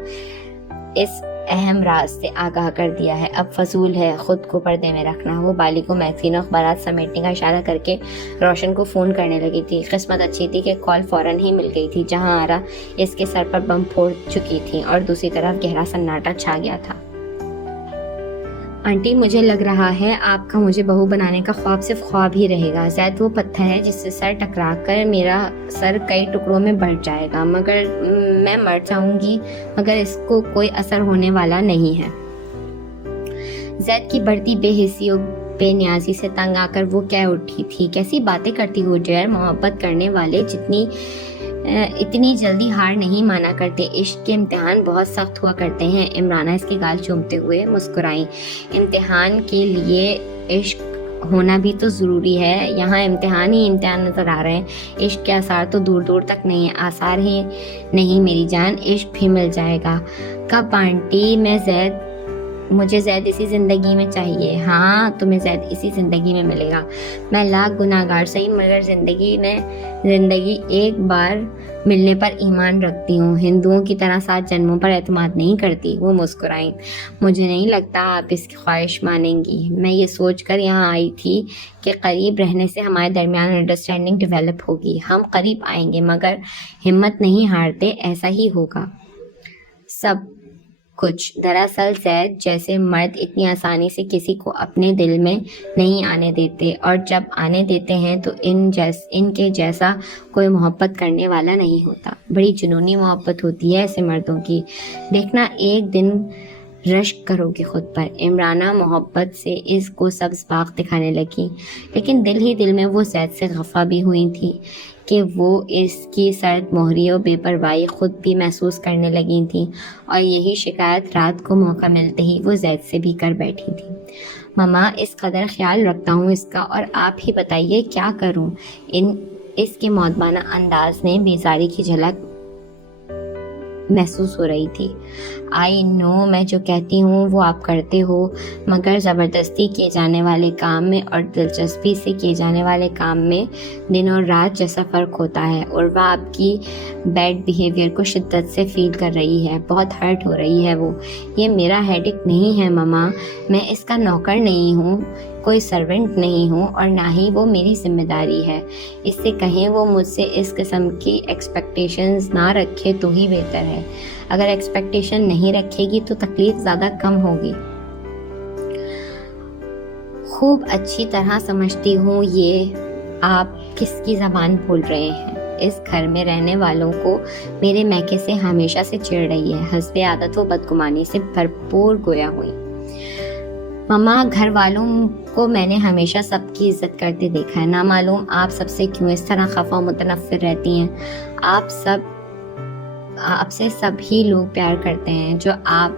اس اہم راز سے آگاہ کر دیا ہے۔ اب فضول ہے خود کو پردے میں رکھنا۔ وہ بالی کو میگزین و اخبارات سمیٹنے کا اشارہ کر کے روشن کو فون کرنے لگی تھی۔ قسمت اچھی تھی کہ کال فوراً ہی مل گئی تھی، جہاں آرا اس کے سر پر بم پھوڑ چکی تھی اور دوسری طرف گہرا سناٹا چھا گیا تھا۔ آنٹی مجھے لگ رہا ہے آپ کا مجھے بہو بنانے کا خواب صرف خواب ہی رہے گا۔ زید وہ پتھر ہے جس سے سر ٹکرا کر میرا سر کئی ٹکڑوں میں بٹ جائے گا، مگر میں مر جاؤں گی مگر اس کو کوئی اثر ہونے والا نہیں ہے۔ زید کی بڑھتی بے حسی و بے نیازی سے تنگ آ کر وہ کہہ اٹھی تھی، کیسی باتیں کرتی ہو ڈیئر؟ محبت کرنے والے اتنی جلدی ہار نہیں مانا کرتے، عشق کے امتحان بہت سخت ہوا کرتے ہیں۔ عمرانہ اس کے گال چومتے ہوئے مسکرائیں۔ امتحان کے لیے عشق ہونا بھی تو ضروری ہے، یہاں امتحان ہی امتحان نظر آ رہے ہیں۔ عشق کے آثار تو دور دور تک نہیں ہیں، آثار ہی نہیں میری جان، عشق بھی مل جائے گا۔ کب آنٹی؟ مجھے زید اسی زندگی میں چاہیے۔ ہاں تمہیں زید اسی زندگی میں ملے گا۔ میں لاکھ گناہگار صحیح مگر زندگی ایک بار ملنے پر ایمان رکھتی ہوں، ہندوؤں کی طرح 7 جنموں پر اعتماد نہیں کرتی۔ وہ مسکرائیں۔ مجھے نہیں لگتا آپ اس کی خواہش مانیں گی۔ میں یہ سوچ کر یہاں آئی تھی کہ قریب رہنے سے ہمارے درمیان انڈرسٹینڈنگ ڈیولپ ہوگی۔ ہم قریب آئیں گے مگر ہمت نہیں ہارتے، ایسا ہی ہوگا سب کچھ۔ دراصل زید جیسے مرد اتنی آسانی سے کسی کو اپنے دل میں نہیں آنے دیتے، اور جب آنے دیتے ہیں تو ان کے جیسا کوئی محبت کرنے والا نہیں ہوتا۔ بڑی جنونی محبت ہوتی ہے ایسے مردوں کی، دیکھنا ایک دن رشک کرو گے خود پر۔ عمرانہ محبت سے اس کو سبز باغ دکھانے لگی، لیکن دل ہی دل میں وہ زید سے خفا بھی ہوئی تھی کہ وہ اس کی سرد مہری و بے پرواہی خود بھی محسوس کرنے لگی تھیں، اور یہی شکایت رات کو موقع ملتے ہی وہ زید سے بھی کر بیٹھی تھی۔ ماما اس قدر خیال رکھتا ہوں اس کا، اور آپ ہی بتائیے کیا کروں؟ اس کے مودبانہ انداز میں بیزاری کی جھلک محسوس ہو رہی تھی۔ آئی نو میں جو کہتی ہوں وہ آپ کرتے ہو، مگر زبردستی کیے جانے والے کام میں اور دلچسپی سے کیے جانے والے کام میں دن اور رات جیسا فرق ہوتا ہے، اور وہ آپ کی بیڈ بیہیویئر کو شدت سے فیل کر رہی ہے، بہت ہرٹ ہو رہی ہے وہ۔ یہ میرا ہیڈک نہیں ہے ماما، میں اس کا نوکر نہیں ہوں، کوئی سرونٹ نہیں ہوں، اور نہ ہی وہ میری ذمہ داری ہے۔ اس سے کہیں وہ مجھ سے اس قسم کی ایکسپیکٹیشنز نہ رکھے تو ہی بہتر ہے۔ اگر ایکسپیکٹیشن نہیں رکھے گی تو تکلیف زیادہ کم ہوگی۔ خوب اچھی طرح سمجھتی ہوں یہ آپ کس کی زبان بول رہے ہیں۔ اس گھر میں رہنے والوں کو میرے میکے سے ہمیشہ سے چڑ رہی ہے، حسب عادت و بدگمانی سے بھرپور گویا ہوئی۔ ماما گھر والوں کو میں نے ہمیشہ سب کی عزت کرتے دیکھا ہے، نہ معلوم آپ سب سے کیوں اس طرح خفا و متنفر رہتی ہیں۔ آپ سے سب ہی لوگ پیار کرتے ہیں، جو آپ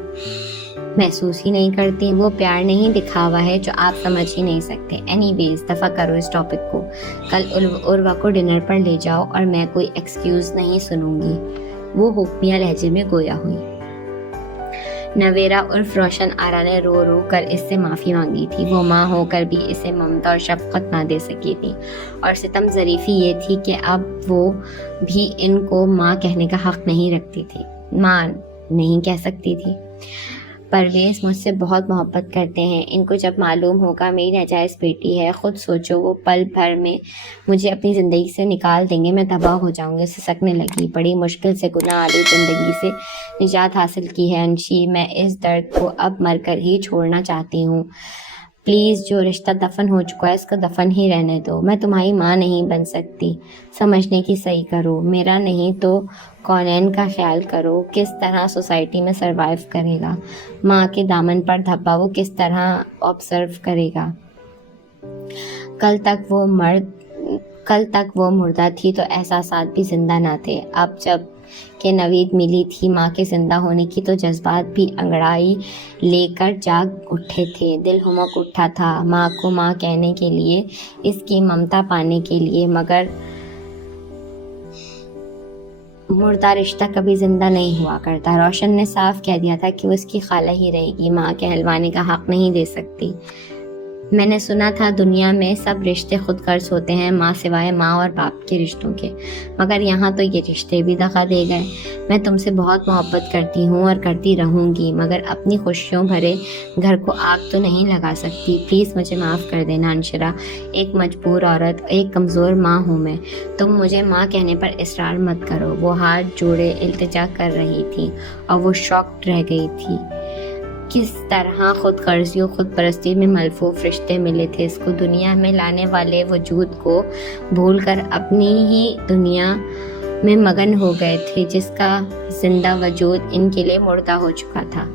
محسوس ہی نہیں کرتی. وہ پیار نہیں دکھاوا ہے جو آپ سمجھ ہی نہیں سکتے. اینی ویز دفع کرو اس ٹاپک کو. کل عروہ کو ڈنر پر لے جاؤ اور میں کوئی ایکسکیوز نہیں سنوں گی. وہ حکمیہ لہجے میں گویا ہوئی. نویرا عرف روشن آرا نے رو رو کر اس سے معافی مانگی تھی. وہ ماں ہو کر بھی اسے ممتا اور شفقت نہ دے سکی تھی. اور ستم ظریفی یہ تھی کہ اب وہ بھی ان کو ماں کہنے کا حق نہیں رکھتی تھی. ماں نہیں کہہ سکتی تھی. پرویز مجھ سے بہت محبت کرتے ہیں. ان کو جب معلوم ہوگا میری ناجائز بیٹی ہے، خود سوچو وہ پل بھر میں مجھے اپنی زندگی سے نکال دیں گے. میں تباہ ہو جاؤں گی. سسکنے لگی. بڑی مشکل سے گناہ آلود زندگی سے نجات حاصل کی ہے انشی. میں اس درد کو اب مر کر ہی چھوڑنا چاہتی ہوں. پلیز جو رشتہ دفن ہو چکا ہے اس کو دفن ہی رہنے دو. میں تمہاری ماں نہیں بن سکتی. سمجھنے کی صحیح کرو. میرا نہیں تو کونین کا خیال کرو. کس طرح سوسائٹی میں سروائیو کرے گا. ماں کے دامن پر دھبا وہ کس طرح آبزرو کرے گا. کل تک وہ مردہ تھی تو احساسات بھی زندہ نہ تھے. اب جب کہ نوید ملی تھی ماں کے زندہ ہونے کی تو جذبات بھی انگڑائی لے کر جاگ اٹھے تھے. دل ہمک اٹھا تھا ماں کو ماں کہنے کے لیے، اس کی ممتا پانے کے لیے. مگر مردہ رشتہ کبھی زندہ نہیں ہوا کرتا. روشن نے صاف کہہ دیا تھا کہ وہ اس کی خالہ ہی رہے گی. ماں کہلوانے کا حق نہیں دے سکتی. میں نے سنا تھا دنیا میں سب رشتے خود غرض ہوتے ہیں ماں سوائے ماں اور باپ کے رشتوں کے، مگر یہاں تو یہ رشتے بھی دغا دے گئے. میں تم سے بہت محبت کرتی ہوں اور کرتی رہوں گی، مگر اپنی خوشیوں بھرے گھر کو آگ تو نہیں لگا سکتی. پلیز مجھے معاف کر دینا انشرا. ایک مجبور عورت، ایک کمزور ماں ہوں میں. تم مجھے ماں کہنے پر اصرار مت کرو. وہ ہاتھ جوڑے التجا کر رہی تھی اور وہ شاکڈ رہ گئی تھی. کس طرح خود غرضی و خود پرستی میں ملفوف رشتے ملے تھے اس کو. دنیا میں لانے والے وجود کو بھول کر اپنی ہی دنیا میں مگن ہو گئے تھے جس کا زندہ وجود ان کے لیے مردہ ہو چکا تھا.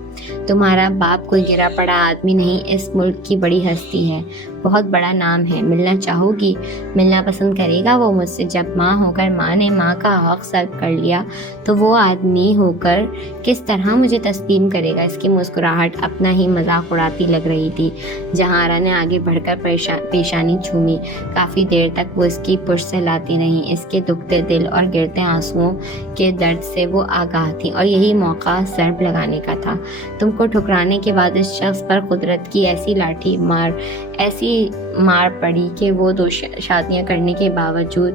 تمہارا باپ کوئی گرا پڑا آدمی نہیں، اس ملک کی بڑی ہستی ہے، بہت بڑا نام ہے. ملنا چاہو گی؟ ملنا پسند کرے گا وہ مجھ سے؟ جب ماں ہو کر ماں نے ماں کا حق سلب کر لیا تو وہ آدمی ہو کر کس طرح مجھے تسلیم کرے گا. اس کی مسکراہٹ اپنا ہی مذاق اڑاتی لگ رہی تھی. جہاں آرا نے آگے بڑھ کر پیشانی چھومی. کافی دیر تک وہ اس کی پشت سے لاتی رہیں. اس کے دکھتے دل اور گرتے آنسوؤں کے درد سے وہ آگاہ تھی اور یہی موقع ضرب لگانے کا تھا. تم کو ٹھکرانے کے بعد اس شخص پر قدرت کی ایسی مار پڑی کہ وہ 2 شادیاں کرنے کے باوجود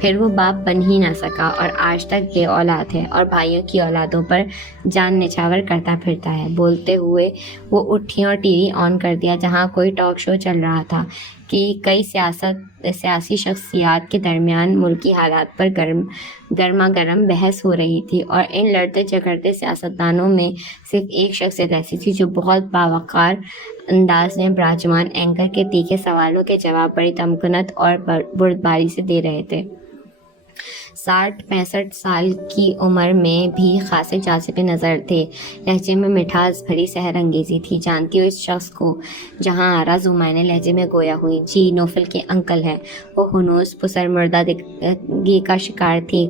پھر وہ باپ بن ہی نہ سکا اور آج تک بے اولاد ہے اور بھائیوں کی اولادوں پر جان نچھاور کرتا پھرتا ہے. بولتے ہوئے وہ اٹھی اور ٹی وی آن کر دیا جہاں کوئی ٹاک شو چل رہا تھا کہ کئی سیاسی شخصیات کے درمیان ملکی حالات پر گرما گرم بحث ہو رہی تھی اور ان لڑتے جھگڑتے سیاستدانوں میں صرف ایک شخصیت ایسی تھی جو بہت باوقار انداز میں براجمان اینکر کے تیکھے سوالوں کے جواب بڑی تمکنت اور بردباری سے دے رہے تھے. 60-65 سال کی عمر میں بھی خاصے جاذب نظر تھے. لہجے میں مٹھاس بھری سحر انگیزی تھی. جانتی ہو اس شخص کو؟ جہاں آرا زمانے لہجے میں گویا ہوئی. جی، نوفل کے انکل ہیں. وہ ہنوز پسر مردگی کا شکار تھی.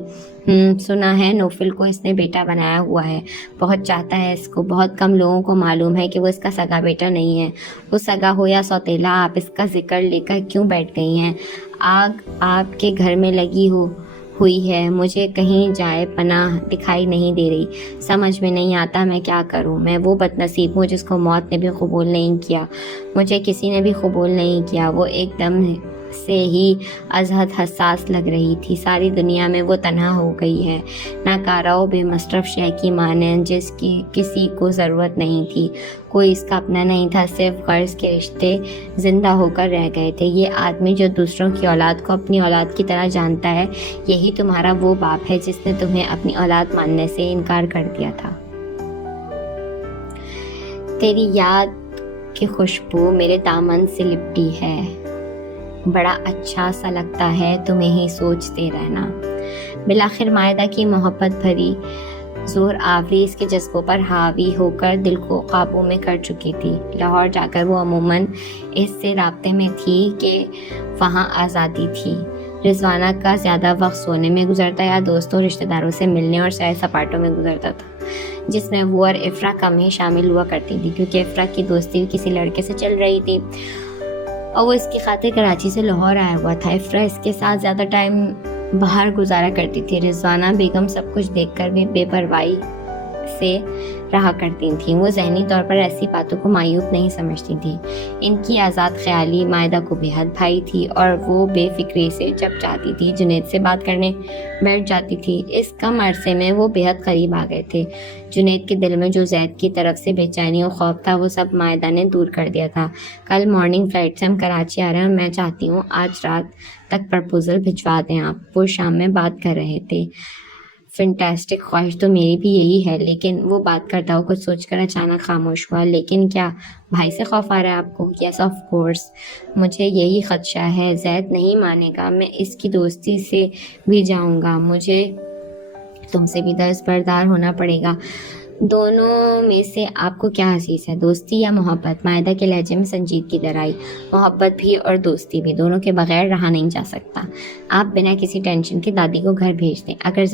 سنا ہے نوفل کو اس نے بیٹا بنایا ہوا ہے. بہت چاہتا ہے اس کو. بہت کم لوگوں کو معلوم ہے کہ وہ اس کا سگا بیٹا نہیں ہے. وہ سگا ہو یا سوتیلا، آپ اس کا ذکر لے کر کیوں بیٹھ گئی ہیں؟ آگ آپ کے گھر میں لگی ہوئی ہے. مجھے کہیں جائے پناہ دکھائی نہیں دے رہی. سمجھ میں نہیں آتا میں کیا کروں. میں وہ بد نصیب ہوں جس کو موت نے بھی قبول نہیں کیا. مجھے کسی نے بھی قبول نہیں کیا. وہ ایک دم سے ہی از حد حساس لگ رہی تھی. ساری دنیا میں وہ تنہا ہو گئی ہے، ناکارہ و بے مصرف شے کی مانند جس کی کسی کو ضرورت نہیں تھی. کوئی اس کا اپنا نہیں تھا. صرف غرض کے رشتے زندہ ہو کر رہ گئے تھے. یہ آدمی جو دوسروں کی اولاد کو اپنی اولاد کی طرح جانتا ہے، یہی تمہارا وہ باپ ہے جس نے تمہیں اپنی اولاد ماننے سے انکار کر دیا تھا. تیری یاد کی خوشبو میرے دامن سے لپٹی ہے. بڑا اچھا سا لگتا ہے تمہیں ہی سوچتے رہنا. بالآخر مائدہ کی محبت بھری زور آوری اس کے جذبوں پر حاوی ہو کر دل کو قابو میں کر چکی تھی. لاہور جا کر وہ عموماً اس سے رابطے میں تھی کہ وہاں آزادی تھی. رضوانہ کا زیادہ وقت سونے میں گزرتا یا دوستوں رشتہ داروں سے ملنے اور سیر سپاٹوں میں گزرتا تھا، جس میں وہ اور افرا کم ہی شامل ہوا کرتی تھی، کیونکہ افرا کی دوستی کسی لڑکے سے چل رہی تھی اور وہ اس کی خاطر کراچی سے لاہور آیا ہوا تھا۔ افرا اس کے ساتھ زیادہ ٹائم باہر گزارا کرتی تھی۔ رضوانہ بیگم سب کچھ دیکھ کر بھی بے پرواہی سے رہا کرتی تھیں۔ وہ ذہنی طور پر ایسی باتوں کو معیوب نہیں سمجھتی تھیں۔ ان کی آزاد خیالی مائدہ کو بے حد بھائی تھی اور وہ بے فکری سے جب چاہتی تھی جنید سے بات کرنے بیٹھ جاتی تھی۔ اس کم عرصے میں وہ بے حد قریب آ گئے تھے۔ جنید کے دل میں جو زید کی طرف سے بے چینی اور خوف تھا وہ سب مائدہ نے دور کر دیا تھا۔ کل مارننگ فلائٹ سے ہم کراچی آ رہے ہیں اور میں چاہتی ہوں آج رات تک پرپوزل بھجوا دیں آپ، وہ شام میں بات کر رہے تھے۔ فینٹاسٹک، خواہش تو میری بھی یہی ہے، لیکن وہ بات کرتا ہو کچھ سوچ کر اچانک خاموش ہوا۔ لیکن کیا بھائی سے خوف آ رہا ہے آپ کو؟ یس آف کورس، مجھے یہی خدشہ ہے، زید نہیں مانے گا، میں اس کی دوستی سے بھی جاؤں گا، مجھے تم سے بھی دستبردار ہونا پڑے گا۔ دونوں میں سے آپ کو کیا عزیز ہے، دوستی یا محبت؟ مائدہ کے لہجے میں سنجیدگی در آئی۔ محبت بھی اور دوستی بھی، دونوں کے بغیر رہا نہیں جا سکتا۔ آپ بنا کسی ٹینشن کے دادی کو گھر بھیج دیں۔ اگر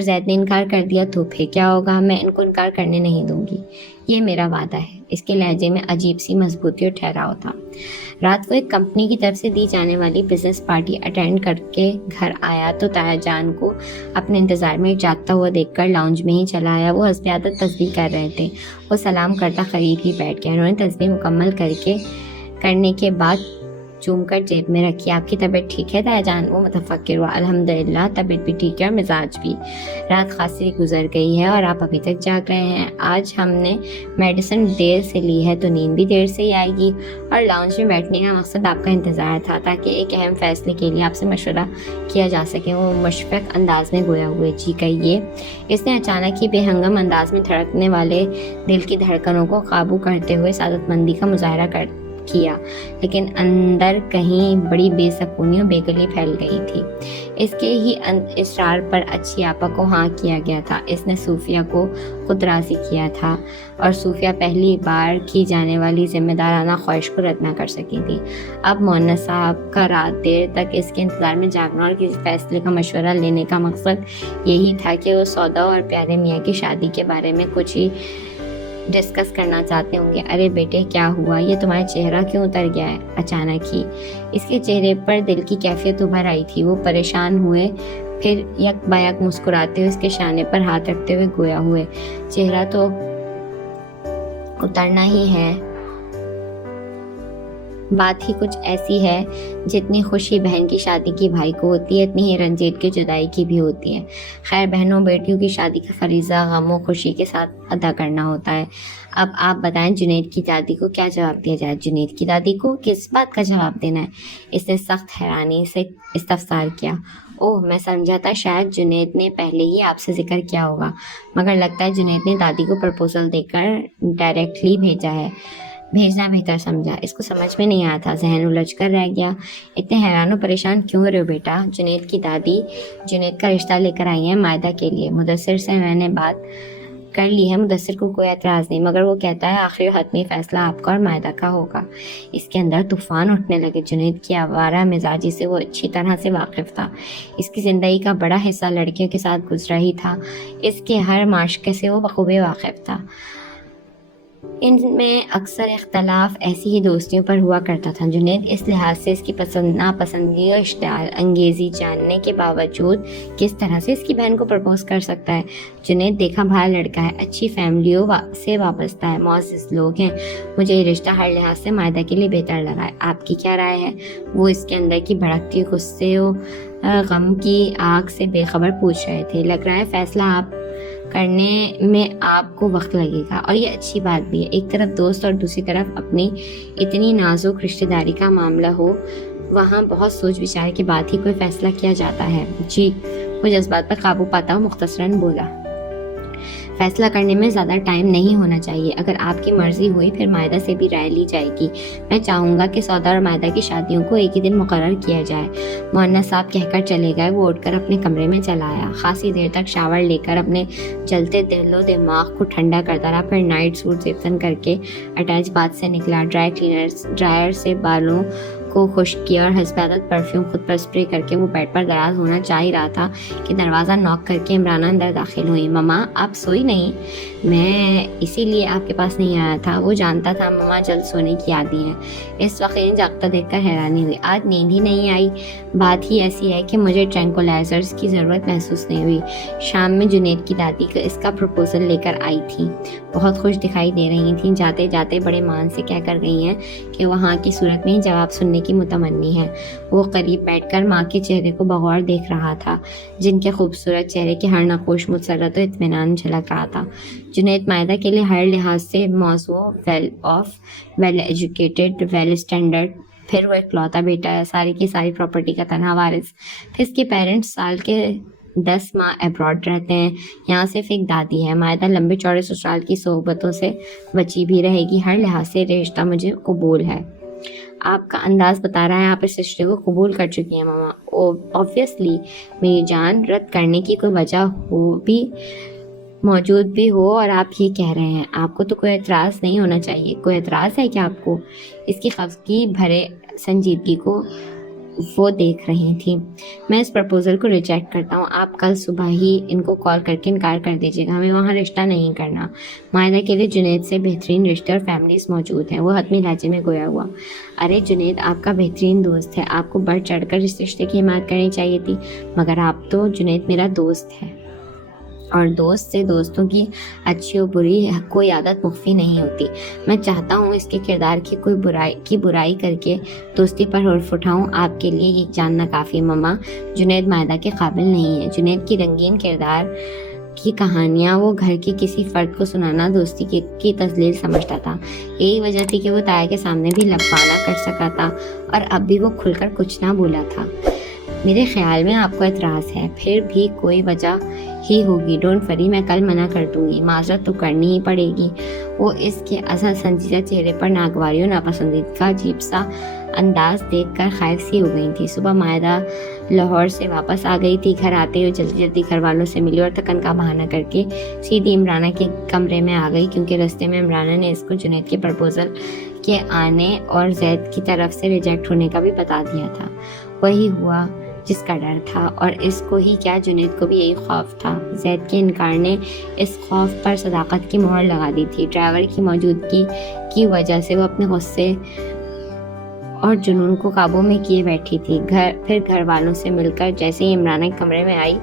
زید نے انکار کر دیا تو پھر کیا ہوگا؟ میں ان کو انکار کرنے نہیں دوں گی، یہ میرا وعدہ ہے۔ اس کے لہجے میں عجیب سی مضبوطی اور ٹھہراؤ تھا۔ رات کو ایک کمپنی کی طرف سے دی جانے والی بزنس پارٹی اٹینڈ کر کے گھر آیا تو تایا جان کو اپنے انتظار میں جاگتا ہوا دیکھ کر لاؤنج میں ہی چلا آیا۔ وہ حسب عادت تسبیح کر رہے تھے۔ وہ سلام کرتا قریب ہی بیٹھ گیا۔ انہوں نے تسبیح مکمل کرنے کے بعد چوم کر جیب میں رکھی۔ آپ کی طبیعت ٹھیک ہے تایا جان؟ وہ متفکر ہوا۔ الحمدللہ، طبیعت بھی ٹھیک ہے اور مزاج بھی۔ رات خاصی گزر گئی ہے اور آپ ابھی تک جاگ رہے ہیں۔ آج ہم نے میڈیسن دیر سے لی ہے تو نیند بھی دیر سے ہی آئے گی، اور لاؤنج میں بیٹھنے کا مقصد آپ کا انتظار تھا تاکہ ایک اہم فیصلے کے لیے آپ سے مشورہ کیا جا سکے۔ وہ مشفق انداز میں گویا ہوئے۔ جی کہیے۔ اس نے اچانک ہی بے ہنگم انداز میں دھڑکنے والے دل کی دھڑکنوں کو قابو کرتے ہوئے سعادت مندی کا مظاہرہ کیا، لیکن اندر کہیں بڑی بے سکونی اور بے گلی پھیل گئی تھی۔ اس کے ہی اصرار پر اچھی آپا کو ہاں کیا گیا تھا۔ اس نے صوفیہ کو خود راضی کیا تھا اور صوفیہ پہلی بار کی جانے والی ذمہ دارانہ خواہش کو رد نہ کر سکی تھی۔ اب مونس صاحب کا رات دیر تک اس کے انتظار میں جاگنا اور کسی فیصلے کا مشورہ لینے کا مقصد یہی تھا کہ وہ سودا اور پیارے میاں کی شادی کے بارے میں کچھ ہی ڈسکس کرنا چاہتے ہوں گے۔ ارے بیٹے کیا ہوا؟ یہ تمہارا چہرہ کیوں اتر گیا ہے اچانک ہی؟ اس کے چہرے پر دل کی کیفیت ابھر آئی تھی۔ وہ پریشان ہوئے، پھر یک بیک مسکراتے ہوئے اس کے شانے پر ہاتھ رکھتے ہوئے گویا ہوئے، چہرہ تو اترنا ہی ہے، بات ہی کچھ ایسی ہے جتنی خوشی بہن کی شادی کی بھائی کو ہوتی ہے اتنی ہی رنجیت کی جدائی کی بھی ہوتی ہے۔ خیر، بہنوں بیٹیوں کی شادی کا فریضہ غم و خوشی کے ساتھ ادا کرنا ہوتا ہے۔ اب آپ بتائیں جنید کی دادی کو کیا جواب دیا جائے؟ جنید کی دادی کو کس بات کا جواب دینا ہے؟ اس نے سخت حیرانی سے استفسار کیا۔ اوہ، میں سمجھا تھا شاید جنید نے پہلے ہی آپ سے ذکر کیا ہوگا، مگر لگتا ہے جنید نے دادی کو پرپوزل دے کر ڈائریکٹلی بھیجنا بہتر سمجھا۔ اس کو سمجھ میں نہیں آیا تھا، ذہن الجھ کر رہ گیا۔ اتنے حیران و پریشان کیوں ہو رہے ہو بیٹا؟ جنید کی دادی جنید کا رشتہ لے کر آئی ہیں مائدہ کے لیے۔ مدثر سے میں نے بات کر لی ہے، مدثر کو کوئی اعتراض نہیں، مگر وہ کہتا ہے آخری حتمی فیصلہ آپ کا اور مائدہ کا ہوگا۔ اس کے اندر طوفان اٹھنے لگے۔ جنید کی آوارہ مزاجی سے وہ اچھی طرح سے واقف تھا۔ اس کی زندگی کا بڑا حصہ لڑکیوں کے ساتھ گزرا ہی تھا۔ اس کے ہر معاشقے سے وہ بخوبی واقف تھا۔ ان میں اکثر اختلاف ایسی ہی دوستیوں پر ہوا کرتا تھا۔ جنید اس لحاظ سے اس کی ناپسندگی اور اشتعال انگیزی جاننے کے باوجود کس طرح سے اس کی بہن کو پرپوز کر سکتا ہے؟ جنید دیکھا بھالا لڑکا ہے، اچھی فیملیوں سے وابستہ ہے، معزز لوگ ہیں، مجھے یہ رشتہ ہر لحاظ سے مائدہ کے لیے بہتر لگا ہے۔ آپ کی کیا رائے ہے؟ وہ اس کے اندر کی بھڑکتی غصے و غم کی آگ سے بے خبر پوچھ رہے تھے۔ لگ رہا ہے فیصلہ آپ کرنے میں آپ کو وقت لگے گا، اور یہ اچھی بات بھی ہے۔ ایک طرف دوست اور دوسری طرف اپنی اتنی نازک رشتہ داری کا معاملہ ہو، وہاں بہت سوچ بچار کے بعد ہی کوئی فیصلہ کیا جاتا ہے۔ جی، وہ جذبات پر قابو پاتا ہوا مختصراً بولا۔ فیصلہ کرنے میں زیادہ ٹائم نہیں ہونا چاہیے۔ اگر آپ کی مرضی ہوئی پھر مائدہ سے بھی رائے لی جائے گی۔ میں چاہوں گا کہ سودا اور مائدہ کی شادیوں کو ایک ہی دن مقرر کیا جائے۔ مولانا صاحب کہہ کر چلے گئے۔ وہ اٹھ کر اپنے کمرے میں چلا آیا۔ خاصی دیر تک شاور لے کر اپنے جلتے دل و دماغ کو ٹھنڈا کرتا رہا، پھر نائٹ سوٹ زیبسن کر کے اٹیچ باتھ سے نکلا، ڈرائر سے بالوں کو خشک کیا اور حسبیت پرفیوم خود پر اسپرے کر کے وہ بیڈ پر دراز ہونا چاہ ہی رہا تھا کہ دروازہ ناک کر کے عمرانہ اندر داخل ہوئی۔ مما آپ سوئی نہیں؟ میں اسی لیے آپ کے پاس نہیں آیا تھا۔ وہ جانتا تھا مما جلد سونے کی عادی ہیں۔ اس وقت انہیں جاگتا دیکھ کر حیرانی ہوئی۔ آج نیند ہی نہیں آئی؟ بات ہی ایسی ہے کہ مجھے ٹرینکولائزرز کی ضرورت محسوس نہیں ہوئی۔ شام میں جنید کی دادی اس کا پروپوزل لے کر آئی تھی، بہت خوش دکھائی دے رہی تھیں، جاتے جاتے بڑے مان سے کہہ کر گئی ہیں کہ وہاں کی صورت میں جواب سننے کی متمنی ہے۔ وہ قریب بیٹھ کر ماں کے چہرے کو بغور دیکھ رہا تھا، جن کے خوبصورت چہرے کے ہر نقوش مسرت و اطمینان جھلک رہا تھا۔ جنید معاہدہ کے لیے ہر لحاظ سے موضوع، ویل ایجوکیٹڈ، ویل اسٹینڈرڈ، پھر وہ اکلوتا بیٹا ہے، ساری کی ساری پراپرٹی کا تنہا وارث۔ پھر اس کے پیرنٹس سال کے 10 ماہ ابراڈ رہتے ہیں، یہاں صرف ایک دادی ہے۔ معاہدہ لمبے چوڑے سسرال کی صحبتوں سے بچی بھی رہے گی، ہر لحاظ سے رشتہ مجھے قبول ہے۔ آپ کا انداز بتا رہا ہے آپ اس رشتے کو قبول کر چکی ہیں ماما۔ اوبویسلی میری جان، رد کرنے کی کوئی وجہ موجود بھی ہو اور آپ یہ کہہ رہے ہیں، آپ کو تو کوئی اعتراض نہیں ہونا چاہیے۔ کوئی اعتراض ہے کہ آپ کو؟ اس کی خفگی بھرے سنجیدگی کو وہ دیکھ رہی تھیں۔ میں اس پرپوزل کو ریجیکٹ کرتا ہوں، آپ کل صبح ہی ان کو کال کر کے انکار کر دیجیے گا، ہمیں وہاں رشتہ نہیں کرنا۔ معاہدہ کے لیے جنید سے بہترین رشتے اور فیملیز موجود ہیں، وہ حتمی لہجے میں گویا ہوا۔ ارے جنید آپ کا بہترین دوست ہے، آپ کو بڑھ چڑھ کر اس رشتے کی حمایت کرنی چاہیے تھی، مگر آپ تو جنید میرا دوست ہے، اور دوست سے دوستوں کی اچھی و بری کوئی عادت مخفی نہیں ہوتی۔ میں چاہتا ہوں اس کے کردار کی برائی کر کے دوستی پر حرف اٹھاؤں، آپ کے لیے یہ جاننا کافی مما، جنید معاہدہ کے قابل نہیں ہے۔ جنید کی رنگین کردار کی کہانیاں وہ گھر کے کسی فرد کو سنانا دوستی کی تذلیل سمجھتا تھا۔ یہی وجہ تھی کہ وہ تایا کے سامنے بھی لبخانہ کر سکا تھا اور اب بھی وہ کھل کر کچھ نہ بولا تھا۔ میرے خیال میں آپ کو اعتراض ہے، پھر بھی کوئی وجہ ہی ہوگی، ڈونٹ وری، میں کل منع کر دوں گی، معذرت تو کرنی ہی پڑے گی۔ وہ اس کے اصل سنجیدہ چہرے پر ناگواری اور ناپسندیدگی کا عجیب سا انداز دیکھ کر خائف سی ہو گئی تھی۔ صبح معاہدہ لاہور سے واپس آ گئی تھی، گھر آتے ہوئے جلدی گھر والوں سے ملی اور تھکن کا بہانہ کر کے سیدھی عمرانہ کے کمرے میں آ گئی، کیونکہ رستے میں عمرانہ نے اس کو جنید کے پرپوزل کے آنے اور زید کی طرف سے ریجیکٹ ہونے کا بھی بتا دیا تھا۔ وہی ہوا جس کا ڈر تھا، اور اس کو ہی کیا جنید کو بھی یہی خوف تھا۔ زید کے انکار نے اس خوف پر صداقت کی مہر لگا دی تھی۔ ڈرائیور کی موجودگی کی وجہ سے وہ اپنے غصے اور جنون کو قابو میں کیے بیٹھی تھی۔ پھر گھر والوں سے مل کر جیسے ہی عمرانہ کمرے میں آئی،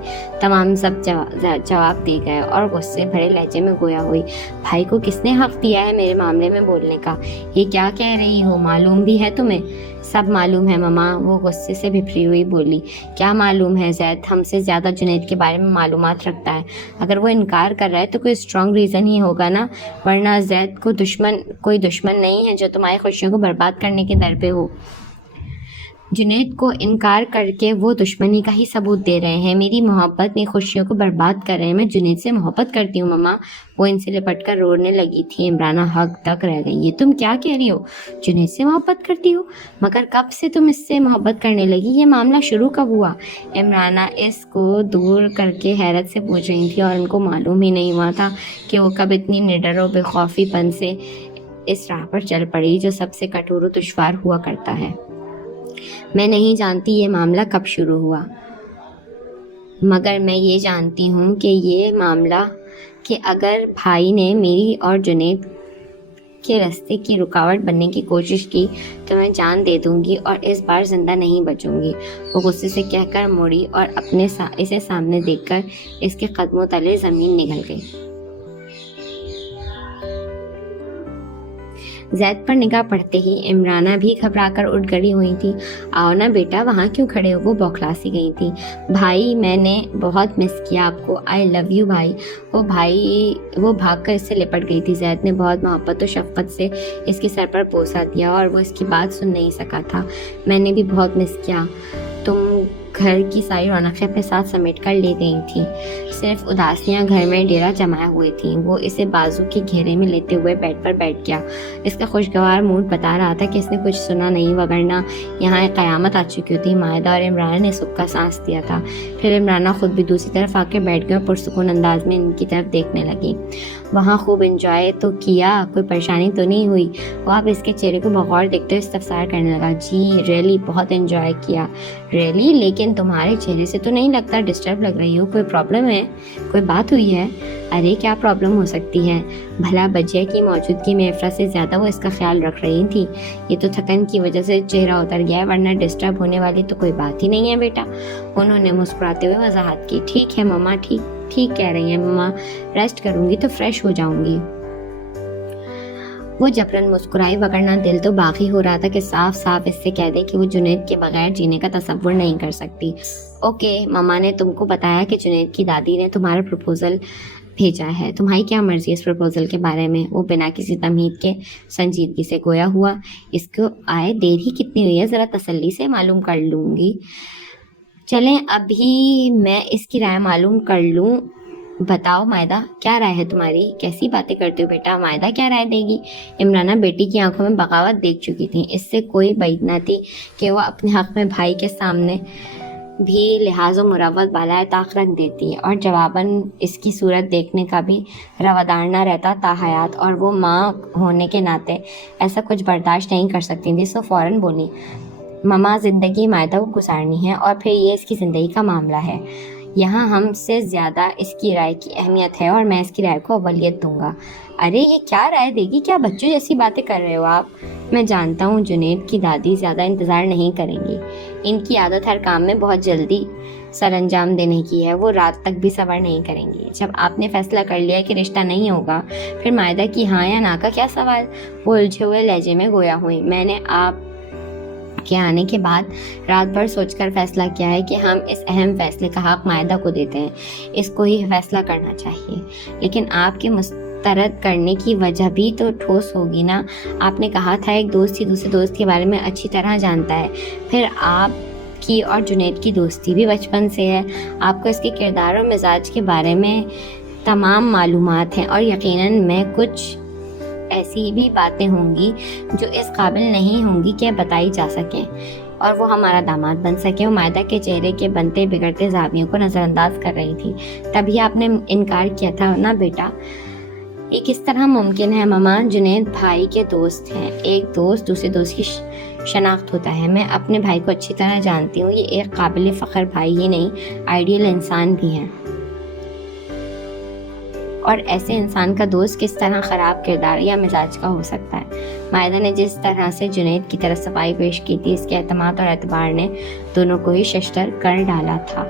تمام سب جواب دے گئے اور غصے بھرے لہجے میں گویا ہوئی، بھائی کو کس نے حق دیا ہے میرے معاملے میں بولنے کا؟ یہ کیا کہہ رہی ہو؟ معلوم بھی ہے تمہیں؟ سب معلوم ہے مما، وہ غصے سے بھری ہوئی بولی۔ کیا معلوم ہے؟ زید ہم سے زیادہ جنید کے بارے میں معلومات رکھتا ہے، اگر وہ انکار کر رہا ہے تو کوئی اسٹرانگ ریزن ہی ہوگا نا، ورنہ زید کو کوئی دشمن نہیں ہے جو تمہاری خوشیوں کو برباد کرنے کے در پہ ہو۔ جنید کو انکار کر کے وہ دشمنی کا ہی ثبوت دے رہے ہیں، میری محبت میری خوشیوں کو برباد کر رہے ہیں۔ میں جنید سے محبت کرتی ہوں مما، وہ ان سے لپٹ کر رونے لگی تھی۔ عمرانہ حق تک رہ گئی، یہ تم کیا کہہ رہی ہو؟ جنید سے محبت کرتی ہو؟ مگر کب سے تم اس سے محبت کرنے لگی؟ یہ معاملہ شروع کب ہوا؟ عمرانہ اس کو دور کر کے حیرت سے پوچھ رہی تھی، اور ان کو معلوم ہی نہیں ہوا تھا کہ وہ کب اتنی نڈر و بے خوفی پن سے اس راہ پر چل پڑی جو سب سے کٹور و دشوار ہوا کرتا ہے۔ میں نہیں جانتی یہ معاملہ کب شروع ہوا، مگر میں یہ جانتی ہوں کہ یہ معاملہ کہ اگر بھائی نے میری اور جنید کے راستے کی رکاوٹ بننے کی کوشش کی تو میں جان دے دوں گی اور اس بار زندہ نہیں بچوں گی۔ وہ غصے سے کہہ کر مڑی اور اسے سامنے دیکھ کر اس کے قدموں تلے زمین نگل گئی۔ زید پر نگاہ پڑتے ہی عمرانہ بھی گھبرا کر اٹھ کھڑی ہوئی تھی۔ آؤ نا بیٹا، وہاں کیوں کھڑے ہو؟ وہ بوکھلا سی گئی تھی۔ بھائی میں نے بہت مس کیا آپ کو، آئی لو یو بھائی۔ وہ بھاگ کر اس سے لپٹ گئی تھی۔ زید نے بہت محبت و شفقت سے اس کے سر پر بوسہ دیا اور وہ اس کی بات سن نہیں سکا تھا۔ میں نے بھی بہت مس کیا، تم گھر کی ساری رونقیں اپنے ساتھ سمیٹ کر لے گئی تھیں، صرف اداسیاں گھر میں ڈیرا جمائے ہوئے تھیں۔ وہ اسے بازو کے گھیرے میں لیتے ہوئے بیڈ پر بیٹھ گیا۔ اس کا خوشگوار موڈ بتا رہا تھا کہ اس نے کچھ سنا نہیں، وگرنہ یہاں ایک قیامت آ چکی ہوتی۔ معاہدہ اور عمرانہ نے سکھ کا سانس دیا تھا۔ پھر عمرانہ خود بھی دوسری طرف آ کے بیٹھ گئی اور پرسکون انداز میں ان کی طرف دیکھنے لگی۔ وہاں خوب انجوائے تو کیا, کوئی پریشانی تو نہیں ہوئی؟ وہ آپ اس کے چہرے کو بغور دیکھتے ہوئے استفسار کرنے لگا. جی ریلی, بہت انجوائے کیا. ریلی, لیکن تمہارے چہرے سے تو نہیں لگتا ڈسٹرب لگ رہی ہو, کوئی پرابلم ہے, کوئی بات ہوئی ہے؟ ارے کیا پرابلم ہو سکتی ہے, بھلا بجیا کی موجودگی میں افرا سے زیادہ وہ اس کا خیال رکھ رہی تھی. یہ تو تھکن کی وجہ سے چہرہ اتر گیا ہے, ورنہ ڈسٹرب ہونے والی تو کوئی بات ہی نہیں ہے بیٹا. انہوں نے مسکراتے ہوئے وضاحت کی. ٹھیک ہے مما, ٹھیک کہہ رہی ہیں مما, ریسٹ کروں گی تو فریش ہو جاؤں گی. وہ جبرن مسکرائی, وگرنہ دل تو باغی ہو رہا تھا کہ صاف صاف اس سے کہہ دے کہ وہ جنید کے بغیر جینے کا تصور نہیں کر سکتی. اوکے, مما نے تم کو بتایا کہ جنید کی دادی نے تمہارا پروپوزل بھیجا ہے, تمہاری کیا مرضی اس پروپوزل کے بارے میں؟ وہ بنا کسی تمہید کے سنجیدگی سے گویا ہوا. اس کو آئے دیر ہی کتنی ہوئی ہے, ذرا تسلی سے معلوم کر لوں گی. چلیں ابھی میں اس کی رائے معلوم کر لوں. بتاؤ مائدہ, کیا رائے ہے تمہاری؟ کیسی باتیں کرتے ہو بیٹا, مائدہ کیا رائے دے گی؟ عمرانہ بیٹی کی آنکھوں میں بغاوت دیکھ چکی تھی. اس سے کوئی بعید نہ تھی کہ وہ اپنے حق میں بھائی کے سامنے بھی لحاظ و مروت بالائے طاق رکھ دیتی, اور جواباً اس کی صورت دیکھنے کا بھی روادار نہ رہتا تاحیات, اور وہ ماں ہونے کے ناطے ایسا کچھ برداشت نہیں کر سکتی تھی. سو فوراً بولی, مما زندگی مائدہ کو گزارنی ہے, اور پھر یہ اس کی زندگی کا معاملہ ہے. یہاں ہم سے زیادہ اس کی رائے کی اہمیت ہے, اور میں اس کی رائے کو اولیت دوں گا. ارے یہ کیا رائے دے گی, کیا بچوں جیسی باتیں کر رہے ہو آپ؟ میں جانتا ہوں جنید کی دادی زیادہ انتظار نہیں کریں گی, ان کی عادت ہر کام میں بہت جلدی سر انجام دینے کی ہے, وہ رات تک بھی صبر نہیں کریں گی. جب آپ نے فیصلہ کر لیا کہ رشتہ نہیں ہوگا, پھر مائدہ کی ہاں یا نا کا کیا سوال؟ وہ الجھے ہوئے لہجے میں گویا ہوئی. میں نے آپ کے آنے کے بعد رات بھر سوچ کر فیصلہ کیا ہے کہ ہم اس اہم فیصلے کا حق مائدہ کو دیتے ہیں, اس کو ہی فیصلہ کرنا چاہیے. لیکن آپ کے مسترد کرنے کی وجہ بھی تو ٹھوس ہوگی نا. آپ نے کہا تھا ایک دوست ہی دوسرے دوست کے بارے میں اچھی طرح جانتا ہے. پھر آپ کی اور جنید کی دوستی بھی بچپن سے ہے, آپ کو اس کے کردار اور مزاج کے بارے میں تمام معلومات ہیں, اور یقیناً میں کچھ ایسی بھی باتیں ہوں گی جو اس قابل نہیں ہوں گی کہ بتائی جا سکیں اور وہ ہمارا داماد بن سکے. وہ مائدہ کے چہرے کے بنتے بگڑتے زاویوں کو نظر انداز کر رہی تھی. تبھی آپ نے انکار کیا تھا نا بیٹا؟ یہ کس طرح ممکن ہے مما؟ جنید بھائی کے دوست ہیں, ایک دوست دوسرے دوست کی شناخت ہوتا ہے. میں اپنے بھائی کو اچھی طرح جانتی ہوں, یہ ایک قابل فخر بھائی ہی نہیں, آئیڈیل انسان بھی ہیں. اور ایسے انسان کا دوست کس طرح خراب کردار یا مزاج کا ہو سکتا ہے؟ مائدہ نے جس طرح سے جنید کی طرف صفائی پیش کی تھی, اس کے اعتماد اور اعتبار نے دونوں کو ہی ششدر کر ڈالا تھا.